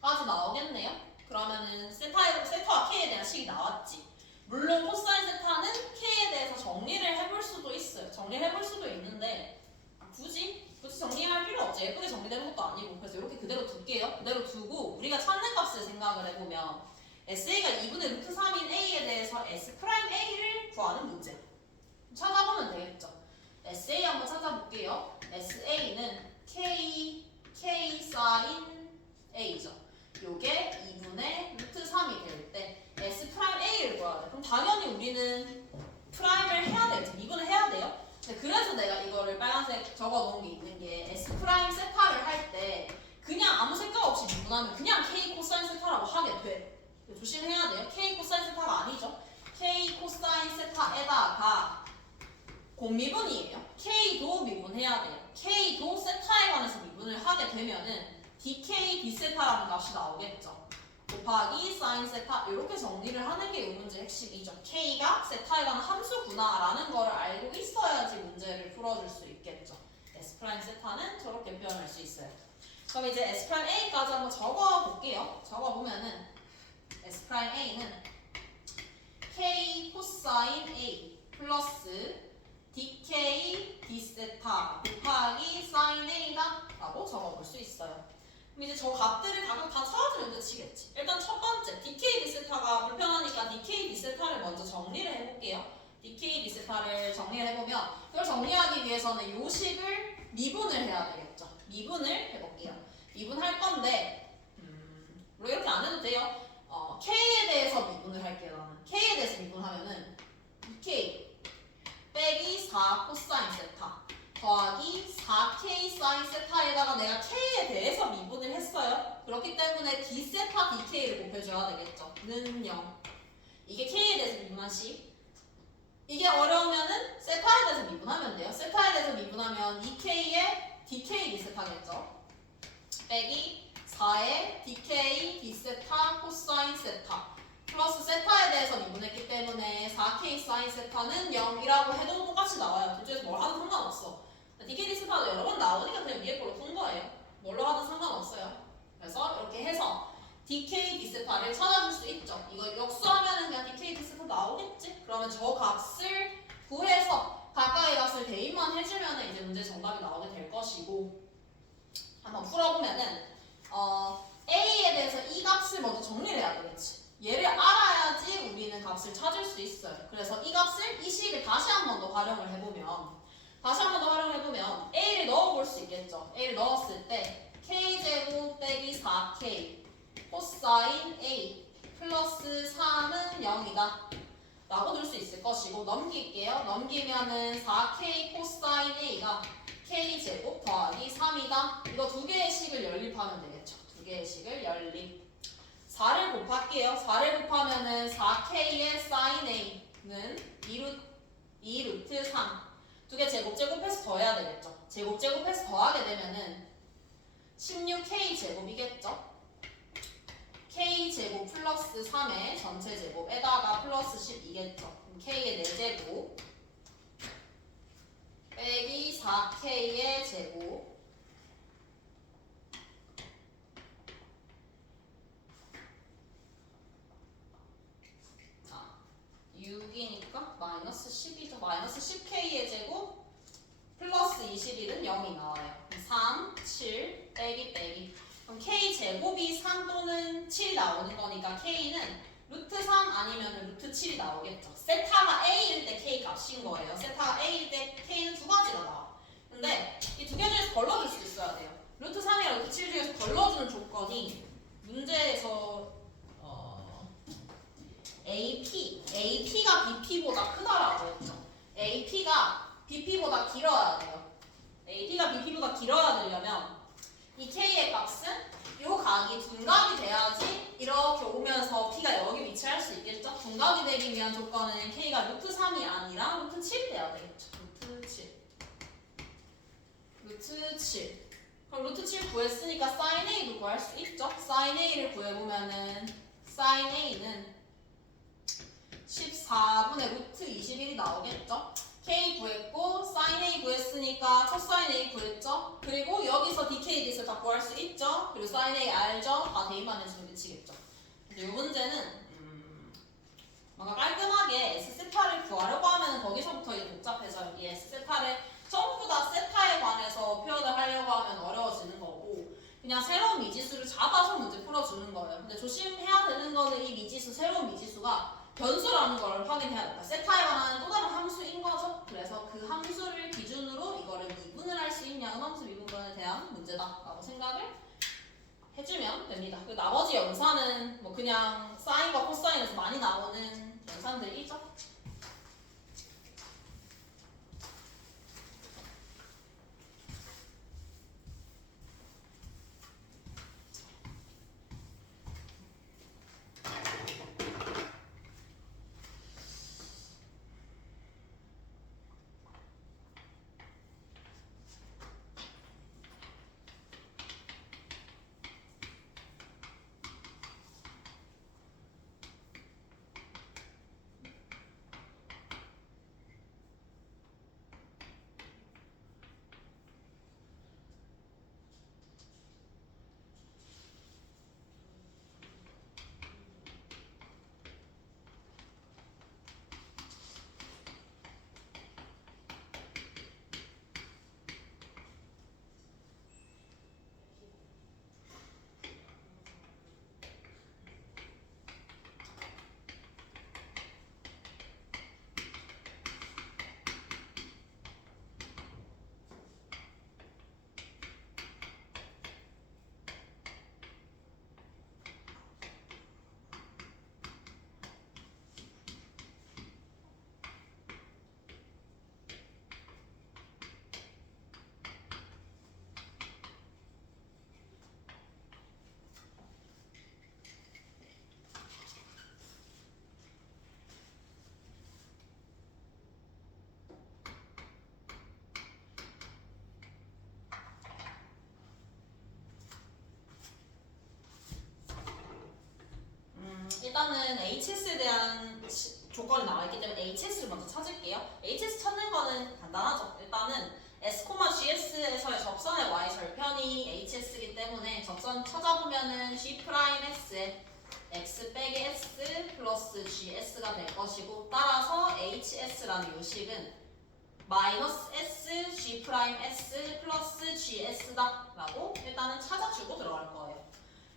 까지 나오겠네요. 그러면은 세타와 K에 대한 식이 나왔지. 물론 코사인 세타는 K에 대해서 정리를 해볼 수도 있어요. 정리를 해볼 수도 있는데 굳이 정리할 필요 없지. 예쁘게 정리되는 것도 아니고. 그래서 이렇게 그대로 둘게요. 그대로 두고 우리가 찾는 값을 생각을 해보면 SA가 2분의 루트 3인 A에 대해서 S'A를 구하는 문제. 찾아보면 되겠죠. SA 한번 찾아볼게요. SA는 K 사인 A죠. 요게 2분의 루트 3이 될 때 S 프라임 A를 구해야 돼. 그럼 당연히 우리는 프라임을 해야 되죠. 미분을 해야 돼요. 그래서 내가 이거를 빨간색 적어놓은 게 있는 게 S 프라임 세타를 할 때 그냥 아무 생각 없이 미분하면 그냥 K 코사인 세타라고 하게 돼. 조심해야 돼요. K 코사인 세타가 아니죠. K 코사인 세타에다가 곱미분이에요. K도 미분해야 돼요. K도 세타에 관해서 미분을 하게 되면은 DK D세타라는 값이 나오겠죠. 곱하기 사인 세타 이렇게 정리를 하는 게 이 문제의 핵심이죠. K가 세타에 관한 함수구나 라는 거를 알고 있어야지 문제를 풀어줄 수 있겠죠. S 프라임 세타는 저렇게 표현할 수 있어요. 그럼 이제 S 프라임 A까지 한번 적어볼게요. 적어보면은 S 프라임 A는 K 코사인 A 플러스 DK D세타 곱하기 사인 A다 라고 적어볼 수 있어요. 그럼 이제 저 값들을 각각 다 찾아주면 끝이겠지. 일단 첫 번째 DK D세타가 불편하니까 DK D세타를 먼저 정리를 해볼게요. DK D세타를 정리를 해보면 이걸 정리하기 위해서는 요 식을 미분을 해야 되겠죠. 미분을 해볼게요. 미분할 건데 물론 이렇게 안 해도 돼요. K에 대해서 미분을 할게요. 나는 K에 대해서 미분하면은 DK 빼기 4 코사인 세타 더하기 4K 사인 세타에다가 내가 K에 대해서 미분을 했어요. 그렇기 때문에 D세타 DK를 곱해줘야 되겠죠. 는 0. 이게 K에 대해서 미분한 식. 이게 어려우면은 세타에 대해서 미분하면 돼요. 세타에 대해서 미분하면 2K에 DK D세타겠죠. 빼기 4에 DK D세타 코사인 세타 플러스 세타에 대해서 미분했기 때문에 4K 사인 세타는 0이라고 해도 똑같이 나와요. 둘 중에서 뭘 하든 상관없어. DK D세타도 여러 번 나오니까 그냥 위에 걸로 푼 거예요. 뭘로 하든 상관없어요. 그래서 이렇게 해서 DK D세타를 찾아줄 수 있죠. 이거 역수하면은 그냥 DK D세타 나오겠지? 그러면 저 값을 구해서 각각의 값을 대입만 해주면 이제 문제 정답이 나오게 될 것이고 한번 풀어보면은 A에 대해서 이 값을 먼저 정리를 해야 되겠지. 얘를 알아야지 우리는 값을 찾을 수 있어요. 그래서 이 값을 이 식을 다시 한 번 더 활용을 해보면 A를 넣어볼 수 있겠죠. A를 넣었을 때 K제곱 빼기 4K 코사인 A 플러스 3은 0이다 라고 들 수 있을 것이고 넘길게요. 넘기면은 4K 코사인 A가 K제곱 더하기 3이다. 이거 두 개의 식을 연립하면 되겠죠. 두 개의 식을 연립. 4를 곱할게요. 4를 곱하면은 4K의 사인 A는 2루트 3. 두 개 제곱해서 더해야 되겠죠. 제곱해서 더하게 되면은 16K 제곱이겠죠. K 제곱 플러스 3의 전체 제곱에다가 플러스 10이겠죠. 그럼 K의 4제곱 빼기 4K의 제곱 아 6이니까 마이너스 10이죠. 마이너스 10K의 제곱 플러스 21은 0이 나와요. 3, 7 빼기 그럼 K 제곱이 3 또는 7이 나오는 거니까 K는 루트 3 아니면 루트 7이 나오겠죠. 세타가 A일 때 K 값인 거예요. 세타가 A일 때 K는 두 가지가 나와. 근데 이 두 개 중에서 걸러줄 수 있어야 돼요. 루트 3이랑 루트 7 중에서 걸러주는 조건이 문제에서 AP가 BP보다 크다라고 했죠. AP가 BP보다 길어야 돼요. AP가 BP보다 길어야 되려면 이 K의 값은 이 각이 둔각이 돼야지 이렇게 오면서 P가 여기 위치할 수 있겠죠? 둔각이 되기 위한 조건은 K가 루트 3이 아니라 루트 7이 돼야 되겠죠. 루트 7. 그럼 루트 7 구했으니까 사인 A도 구할 수 있죠? 사인 A를 구해보면은 사인 A는 14분의 루트 21이 나오겠죠? K 구했고 사인 A 구했으니까 코사인 A 구했죠? 그리고 여기서 DK D를 다 구할 수 있죠? 그리고 사인 A 알죠? 다 대입만 해주면 끝이겠죠. 근데 이 문제는 뭔가 깔끔하게 S세타를 구하려고 하면 거기서부터 이제 복잡해져요. 이 S세타를 전부 다 세타에 관해서 표현을 하려고 하면 어려워지는 거고 그냥 새로운 미지수를 잡아서 문제 풀어주는 거예요. 근데 조심해야 되는 거는 이 미지수, 새로운 미지수가 변수라는 걸 확인해야 된다. 세타에 관한 또 다른 함수인 거죠. 그래서 그 함수를 기준으로 이거를 미분을 할 수 있냐, 음함수 미분권에 대한 문제다라고 생각을 해주면 됩니다. 그 나머지 연산은 뭐 그냥 사인과 코사인에서 많이 나오는 연산들이죠. 일단은 HS에 대한 조건이 나와있기 때문에 HS를 먼저 찾을게요. HS 찾는 거는 간단하죠. 일단은 S, GS에서의 접선의 Y 절편이 HS이기 때문에 접선 찾아보면은 G'S에 X 빼기 S 플러스 GS가 될 것이고, 따라서 HS라는 요식은 마이너스 S, G'S 플러스 GS다 라고 일단은 찾아주고 들어갈 거예요.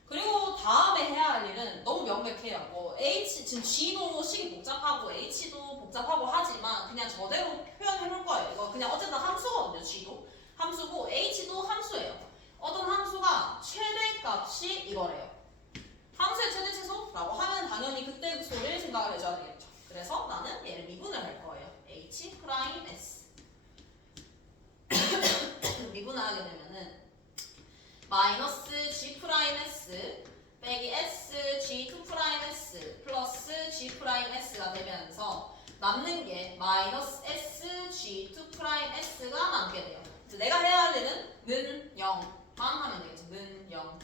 그리고 다음에 해야 할 일은 너무 명백해요. 뭐 H, 지금 G도 식이 복잡하고 H도 복잡하고 하지만 그냥 저대로 표현해 볼 거예요. 이거 그냥 어쨌든 함수거든요. G도 함수고 H도 함수예요. 어떤 함수가 최대값이 이거래요. 함수의 최대 최소라고 하면 당연히 그때 그 소리를 생각을 해줘야 되겠죠. 그래서 나는 얘를 미분을 할 거예요. H 프라임 S 미분하게 되면은 마이너스 G 프라임 S 빼기 S G2 프라임 S 플러스 G 프라임 S가 되면서 남는 게 마이너스 S G2 프라임 S가 남게 돼요. 내가 해야 할 일은 는 0만 하면 되겠죠. 는 0.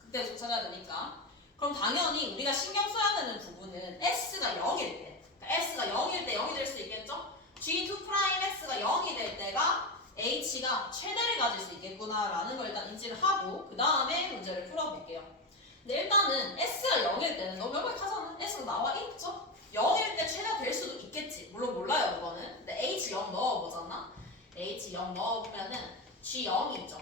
그때 찾아야 되니까. 그럼 당연히 우리가 신경 써야 되는 부분은 S가 0일 때. 그러니까 S가 0일 때 0이 될 수 있겠죠? G2 프라임 S가 0이 될 때가 H가 최대를 가질 수 있겠구나 라는 걸 일단 인지를 하고 그 다음에 문제를 풀어볼게요. 근데 일단은 S가 0일 때는 너무 명백하잖아. S가 나와 있죠? 0일 때 최대가 될 수도 있겠지. 물론 몰라요 그거는. 근데 H 0 넣어보잖아. H 0 넣어보면은 G 0이 있죠.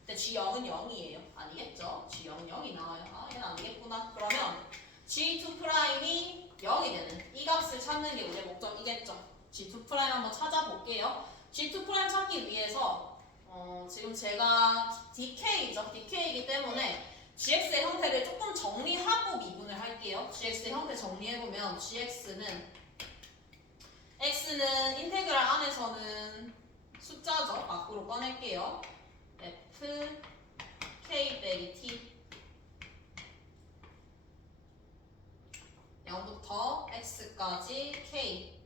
근데 G 0은 0이에요. 아니겠죠? G 0은 0이 나와요. 아 얘는 아니겠구나. 그러면 G2 프라임이 0이 되는 이 값을 찾는 게 우리의 목적이겠죠. G2 프라임 한번 찾아볼게요. G2 프라임 찾기 위해서 지금 제가 DK죠. DK이기 때문에 GX의 형태를 조금 정리하고 미분을 할게요. GX의 형태 정리해보면 GX는 X는 인테그랄 안에서는 숫자죠. 밖으로 꺼낼게요. F K 빼기 T 0부터 X까지 K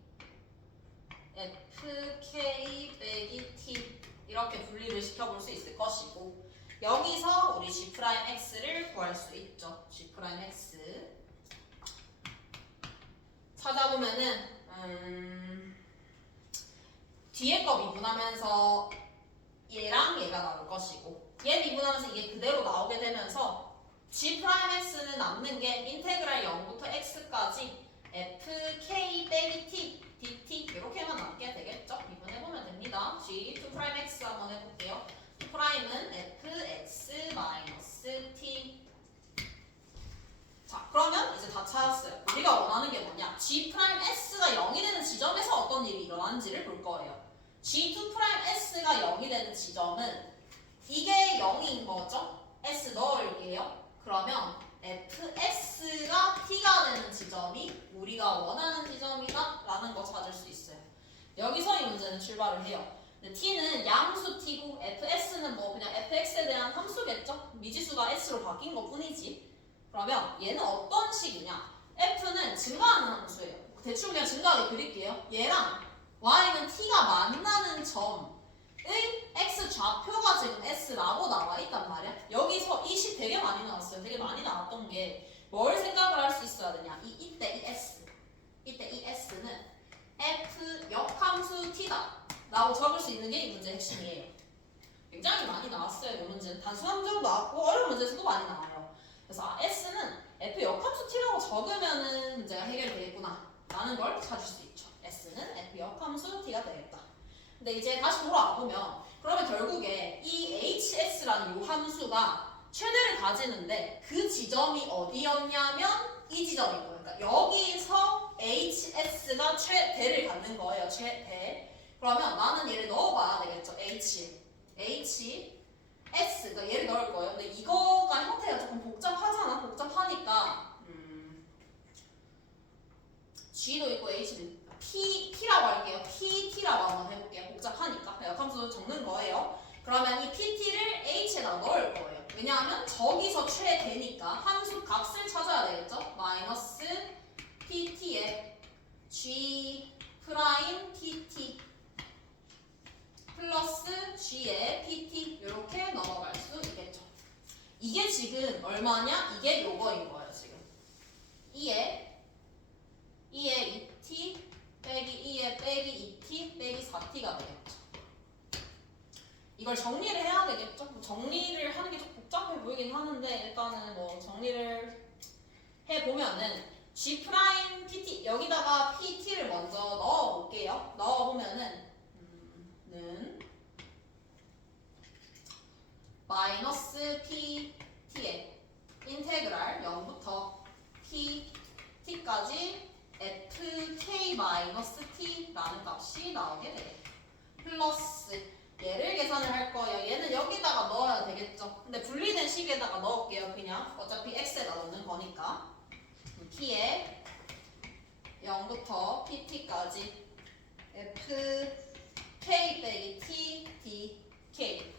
F, K 빼기 T 이렇게 분리를 시켜볼 수 있을 것이고 여기서 우리 G'X를 구할 수 있죠. G'X 찾아보면은 뒤에 거 미분하면서 얘랑 얘가 나올 것이고 얘 미분하면서 이게 그대로 나오게 되면서 G'X는 남는 게 인테그랄 0부터 X까지 F, K 빼기 T dt 이렇게만 남게 되겠죠? 미분해보면 됩니다. G2'X 한번 해볼게요. 2'은 fx 마이너스 t. 자, 그러면 이제 다 찾았어요. 우리가 원하는 게 뭐냐? G'S가 0이 되는 지점에서 어떤 일이 일어나는지를 볼 거예요. G2'S가 0이 되는 지점은 이게 0인 거죠? S 넣을게요. 그러면 fs가 t가 되는 지점이 우리가 원하는 지점이다 라는 거 찾을 수 있어요. 여기서 이 문제는 출발을 해요. 근데 t는 양수 t고 fs는 뭐 그냥 fx에 대한 함수겠죠? 미지수가 s로 바뀐 것 뿐이지. 그러면 얘는 어떤 식이냐? f는 증가하는 함수예요. 대충 그냥 증가하게 그릴게요. 얘랑 y는 t가 만나는 점의 x 좌표가 지금 s라고 나와 있단 말이야. 여기서 이 식 되게 많이 나왔어요. 되게 많이 나왔던 게 뭘 생각을 할 수 있어야 되냐? 이때 이 s, 이때 이 s는 f 역함수 t다 라고 적을 수 있는 게 이 문제의 핵심이에요. 굉장히 많이 나왔어요. 이 문제는 단순한 문제도 나왔고 어려운 문제에서도 많이 나와요. 그래서 s는 f 역함수 t라고 적으면은 문제가 해결되겠구나 라는 걸 찾을 수 있죠. s는 f 역함수 t가 되겠다. 근데 이제 다시 돌아와 보면 그러면 결국에 이 hs라는 이 함수가 최대를 가지는데 그 지점이 어디였냐면 이 지점인 거예요. 그러니까 여기서 hs가 최대를 갖는 거예요. 최대. 그러면 나는 얘를 넣어봐야 되겠죠. s 그러니까 얘를 넣을 거예요. 근데 이거가 형태가 조금 복잡하잖아. 복잡하니까 g도 있고 h도 있고 p라고 할게요. pt라고 한번 해볼게요. 복잡하니까 역함수 적는 거예요. 그러면 이 pt를 h에다 넣을 거예요. 왜냐하면 저기서 최대니까 함수 값을 찾아야 되겠죠. 마이너스 pt에 g 프라임 pt 플러스 g에 pt 이렇게 넘어갈 수 있겠죠. 이게 지금 얼마냐? 이게 요거인 거예요. 지금 2에 2t 빼기 2에 빼기 2t 빼기 4t가 되겠죠. 이걸 정리를 해야 되겠죠? 뭐 정리를 하는 게 좀 복잡해 보이긴 하는데 일단은 뭐 정리를 해보면은 G 프라임 PT 여기다가 PT를 먼저 넣어볼게요. 넣어보면은 는 마이너스 PT에 인테그랄 0부터 PT까지 FK 마이너스 T라는 값이 나오게 돼요. 플러스 얘를 계산을 할 거예요. 얘는 여기다가 넣어야 되겠죠. 근데 분리된 식에다가 넣을게요. 그냥 어차피 x에다 넣는 거니까. p에 0부터 pt까지 fk 빼기 t dk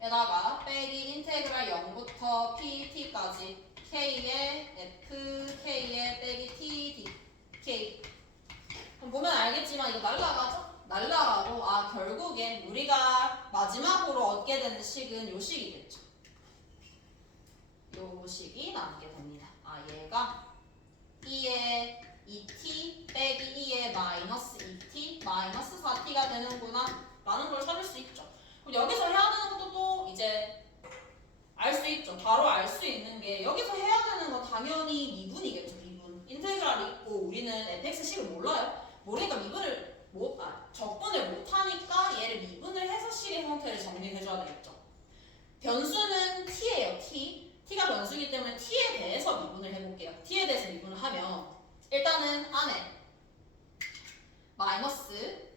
에다가 빼기 인테그랄 0부터 pt까지 k에 fk에 빼기 t dk. 그럼 보면 알겠지만 이거 날라가죠? 날라가고 결국에 우리가 마지막으로 얻게 되는 식은 요 식이겠죠. 요 식이 남게 됩니다. 얘가 2의 2t 빼기 2의 마이너스 2t 마이너스 4t가 되는구나 라는 걸 찾을 수 있죠. 그럼 여기서 해야 되는 것도 또 이제 알 수 있죠. 바로 알 수 있는 게 여기서 해야 되는 건 당연히 미분이겠죠. 미분. 인테그랄이 있고 우리는 fx식을 몰라요. 모르니까 미분을 적분을 못하니까 얘를 미분을 해서 식의 형태를 정리해줘야 되겠죠. 변수는 t예요. t가 변수이기 때문에 t에 대해서 미분을 해볼게요. t에 대해서 미분을 하면 일단은 안에 마이너스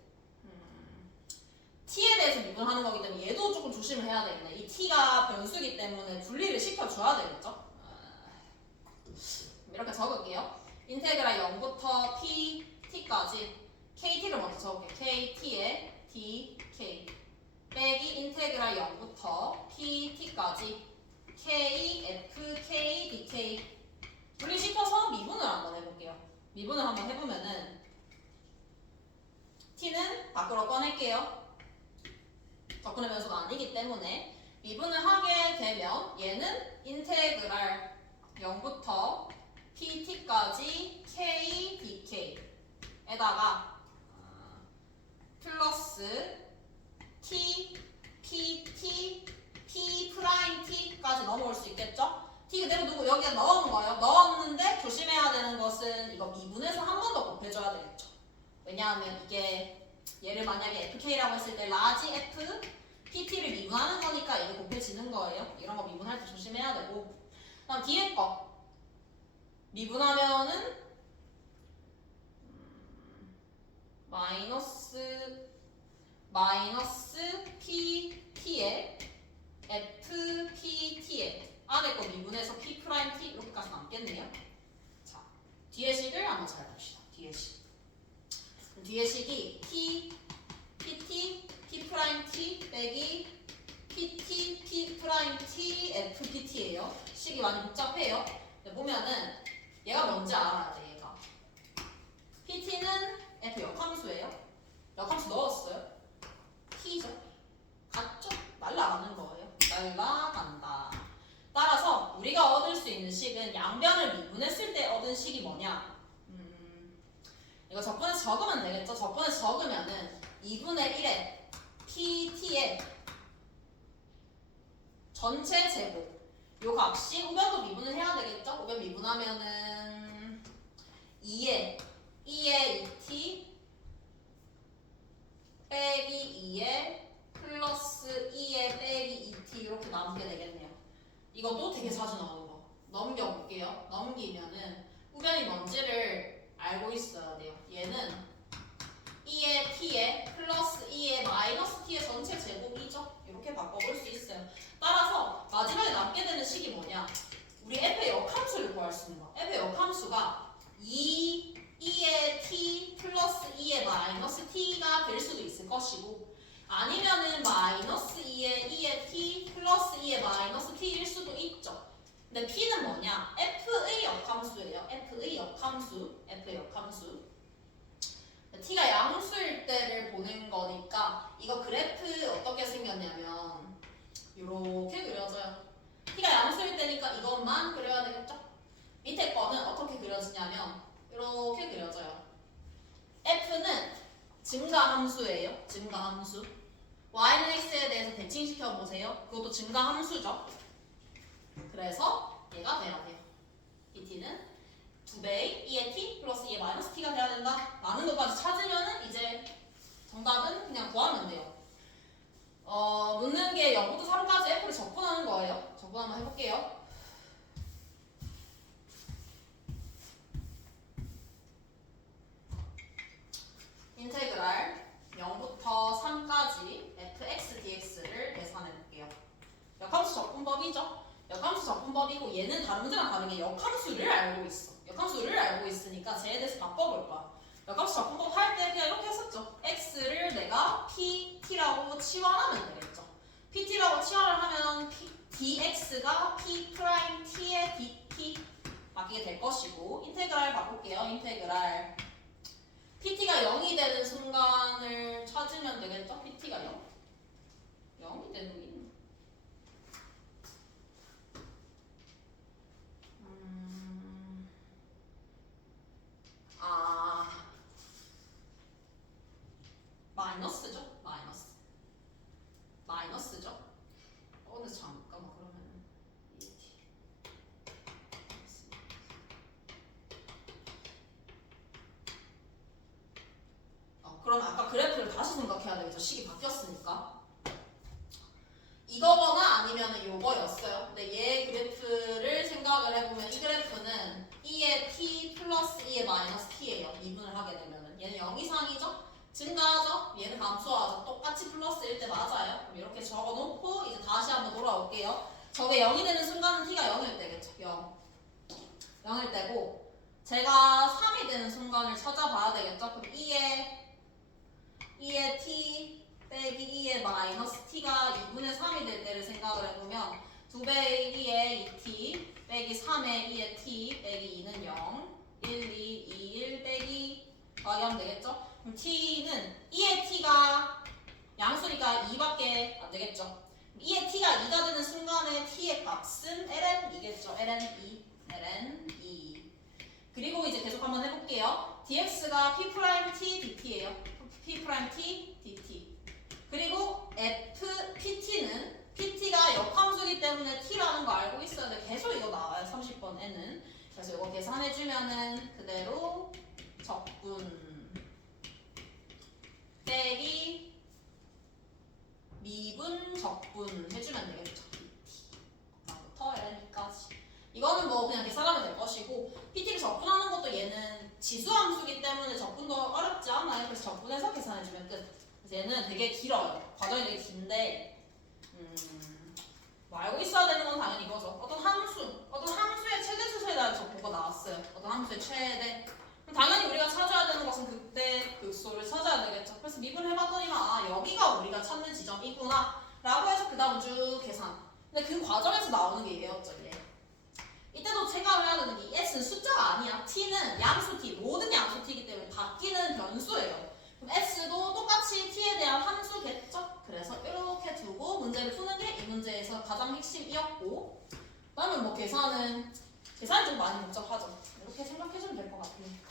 t에 대해서 미분하는 거기 때문에 얘도 조금 조심을 해야 되겠네. 이 t가 변수이기 때문에 분리를 시켜줘야 되겠죠. 이렇게 적을게요. 인테그랄 0부터 pt까지 kt를 먼저 적을게요. kt에 dk 빼기 인테그랄 0부터 pt까지 k fk dk 분리시켜서 미분을 한번 해볼게요. 미분을 한번 해보면은 t는 밖으로 꺼낼게요. 적분의 변수가 아니기 때문에 미분을 하게 되면 얘는 인테그랄 0부터 pt까지 k dk에다가 플러스 t pt p 프라임 t까지 넘어올 수 있겠죠? t 그대로 두고 여기에 넣은 거예요. 넣었는데 조심해야 되는 것은 이거 미분해서 한 번 더 곱해줘야 되겠죠. 왜냐하면 이게 얘를 만약에 fk라고 했을 때 라지 f pt를 미분하는 거니까 이게 곱해지는 거예요. 이런 거 미분할 때 조심해야 되고. 그다음 뒤에 거 미분하면은 마이너스 pt에 fpt에 안에 거 미분해서 p 프라임 t 이렇게까지 남겠네요. 자, 뒤에 식을 한번 잘 봅시다. 뒤에 식이 t pt p 프라임 t 빼기 pt p 프라임 t fpt예요. 식이 많이 복잡해요. 보면은 얘가 뭔지 알아야 돼. 얘가 pt는 f 역함수예요. 역함수 넣었어요. t죠. 같죠? 날라가는 거예요. 날라간다. 따라서 우리가 얻을 수 있는 식은 양변을 미분했을 때 얻은 식이 뭐냐? 이거 적분해서 적으면 되겠죠? 적분해서 적으면은 2분의 1에 pt의 전체 제곱 요 값이 우변도 미분을 해야 되겠죠? 우변 미분하면은 2에 2t 빼기 2에 플러스 2에 빼기 2t 이렇게 남게 되겠네요. 이것도 되게 자주 나오는 거. 넘겨볼게요. 넘기면은 우변이 뭔지를 알고 있어야 돼요. 얘는 2의 t에 플러스 2의 마이너스 t의 전체 제곱이죠. 이렇게 바꿔볼 수 있어요. 따라서 마지막에 남게 되는 식이 뭐냐? 우리 f의 역함수를 구할 수 있는 거. f의 역함수가 2의 t 플러스 2의 마이너스 t가 될 수도 있을 것이고 아니면은 마이너스 2의 t 플러스 2의 마이너스 t일 수도 있죠. 근데 p는 뭐냐? f의 역함수예요. f의 역함수. t가 양수일 때를 보는 거니까 이거 그래프 어떻게 생겼냐면 이렇게 그려져요. t가 양수일 때니까 이것만 그려야 되겠죠? 밑에 거는 어떻게 그려지냐면 이렇게 그려져요. f는 증가함수예요. 증가함수. y는 x에 대해서 대칭시켜 보세요. 그것도 증가함수죠. 그래서 얘가 돼야 돼요. bt는 2배의 2의 t 플러스 2의 마이너스 t가 돼야 된다 라는 것까지 찾으면은 이제 정답은 그냥 구하면 돼요. 묻는 게 0부터 3까지 f를 적분하는 거예요. 적분 한번 해볼게요. 인테그랄 0부터 3까지 fx dx를 계산해 볼게요. 역함수 적분법이죠. 역함수 적분법이고 얘는 다른 문제랑 다르게 역함수를 알고 있어. 역함수를 알고 있으니까 쟤에 대해서 바꿔볼 거야. 역함수 적분법 할 때 그냥 이렇게 했었죠. x를 내가 pt라고 치환하면 되겠죠. pt라고 치환을 하면 dx가 p't의 dt 바뀌게 될 것이고 인테그랄 바꿀게요. 인테그랄 pt가 0이 되는 순간을 찾으면 되겠죠? pt가 0? 0이 되는 게 있나? 마이너스죠? 마이너스죠? 근데 잠깐만 그러면 그럼 아까 그래프를 다시 생각해야 되겠죠? 식이 바뀌었으니까 이거거나 아니면 요거였어요. 근데 얘 그래프를 생각을 해보면 이 그래프는 2의 t 플러스 2의 마이너스 t예요. 미분을 하게 되면은 얘는 0 이상이죠? 증가하죠? 얘는 감소하죠? 똑같이 플러스일 때 맞아요. 그럼 이렇게 적어놓고 이제 다시 한번 돌아올게요. 저게 0이 되는 순간은 t가 0일 때겠죠? 0일 때고 제가 3이 되는 순간을 찾아봐야 되겠죠? 그럼 2의 t 빼기 2의 마이너스 t가 2분의 3이 될 때를 생각을 해보면 2배의 2의 2t 빼기 3의 2의 t 빼기 2는 0 1, 2, 2, 1 빼기 더하기 하면 되겠죠? 그럼 t는 2의 t가 양수니까 2밖에 안 되겠죠? 2의 t가 2가 되는 순간에 t의 값은 ln2겠죠? ln2 그리고 이제 계속 한번 해볼게요. dx가 p't dt예요. p't dt 그리고 pt는 pt가 역함수이기 때문에 t라는 거 알고 있어야 돼. 계속 이거 나와요. 30번에는. 그래서 이거 계산해주면은 그대로 적분 빼기 미분 적분 해주면 되겠죠. 부터 ln까지. 이거는 뭐 그냥 계산하면 될 것이고 pt를 적분하는 것도 얘는 지수함수기 때문에 적분도 어렵지 않아요. 그래서 적분해서 계산해주면 끝. 그래서 얘는 되게 길어요. 과정이 되게 긴데 뭐 알고 있어야 되는 건 당연히 이거죠. 어떤 함수의 최대 수소에 대한 정보가 나왔어요. 어떤 함수의 최대. 그럼 당연히 우리가 찾아야 되는 것은 그때 극소를 찾아야 되겠죠. 그래서 미분해봤더니만 여기가 우리가 찾는 지점이구나 라고 해서 그 다음 쭉 계산. 근데 그 과정에서 나오는 게 얘였죠. 얘. 이때도 생각을 해야 되는 게 이 x는 숫자가 아니야. t는 양수 t, 모든 양수 t이기 때문에 바뀌는 변수예요. 그럼 x도 똑같이 t에 대한 함수겠죠? 그래서 이렇게 두고 문제를 푸는 게 이 문제에서 가장 핵심이었고 그다음에 뭐 계산이 좀 많이 복잡하죠. 이렇게 생각해주면 될 것 같아요.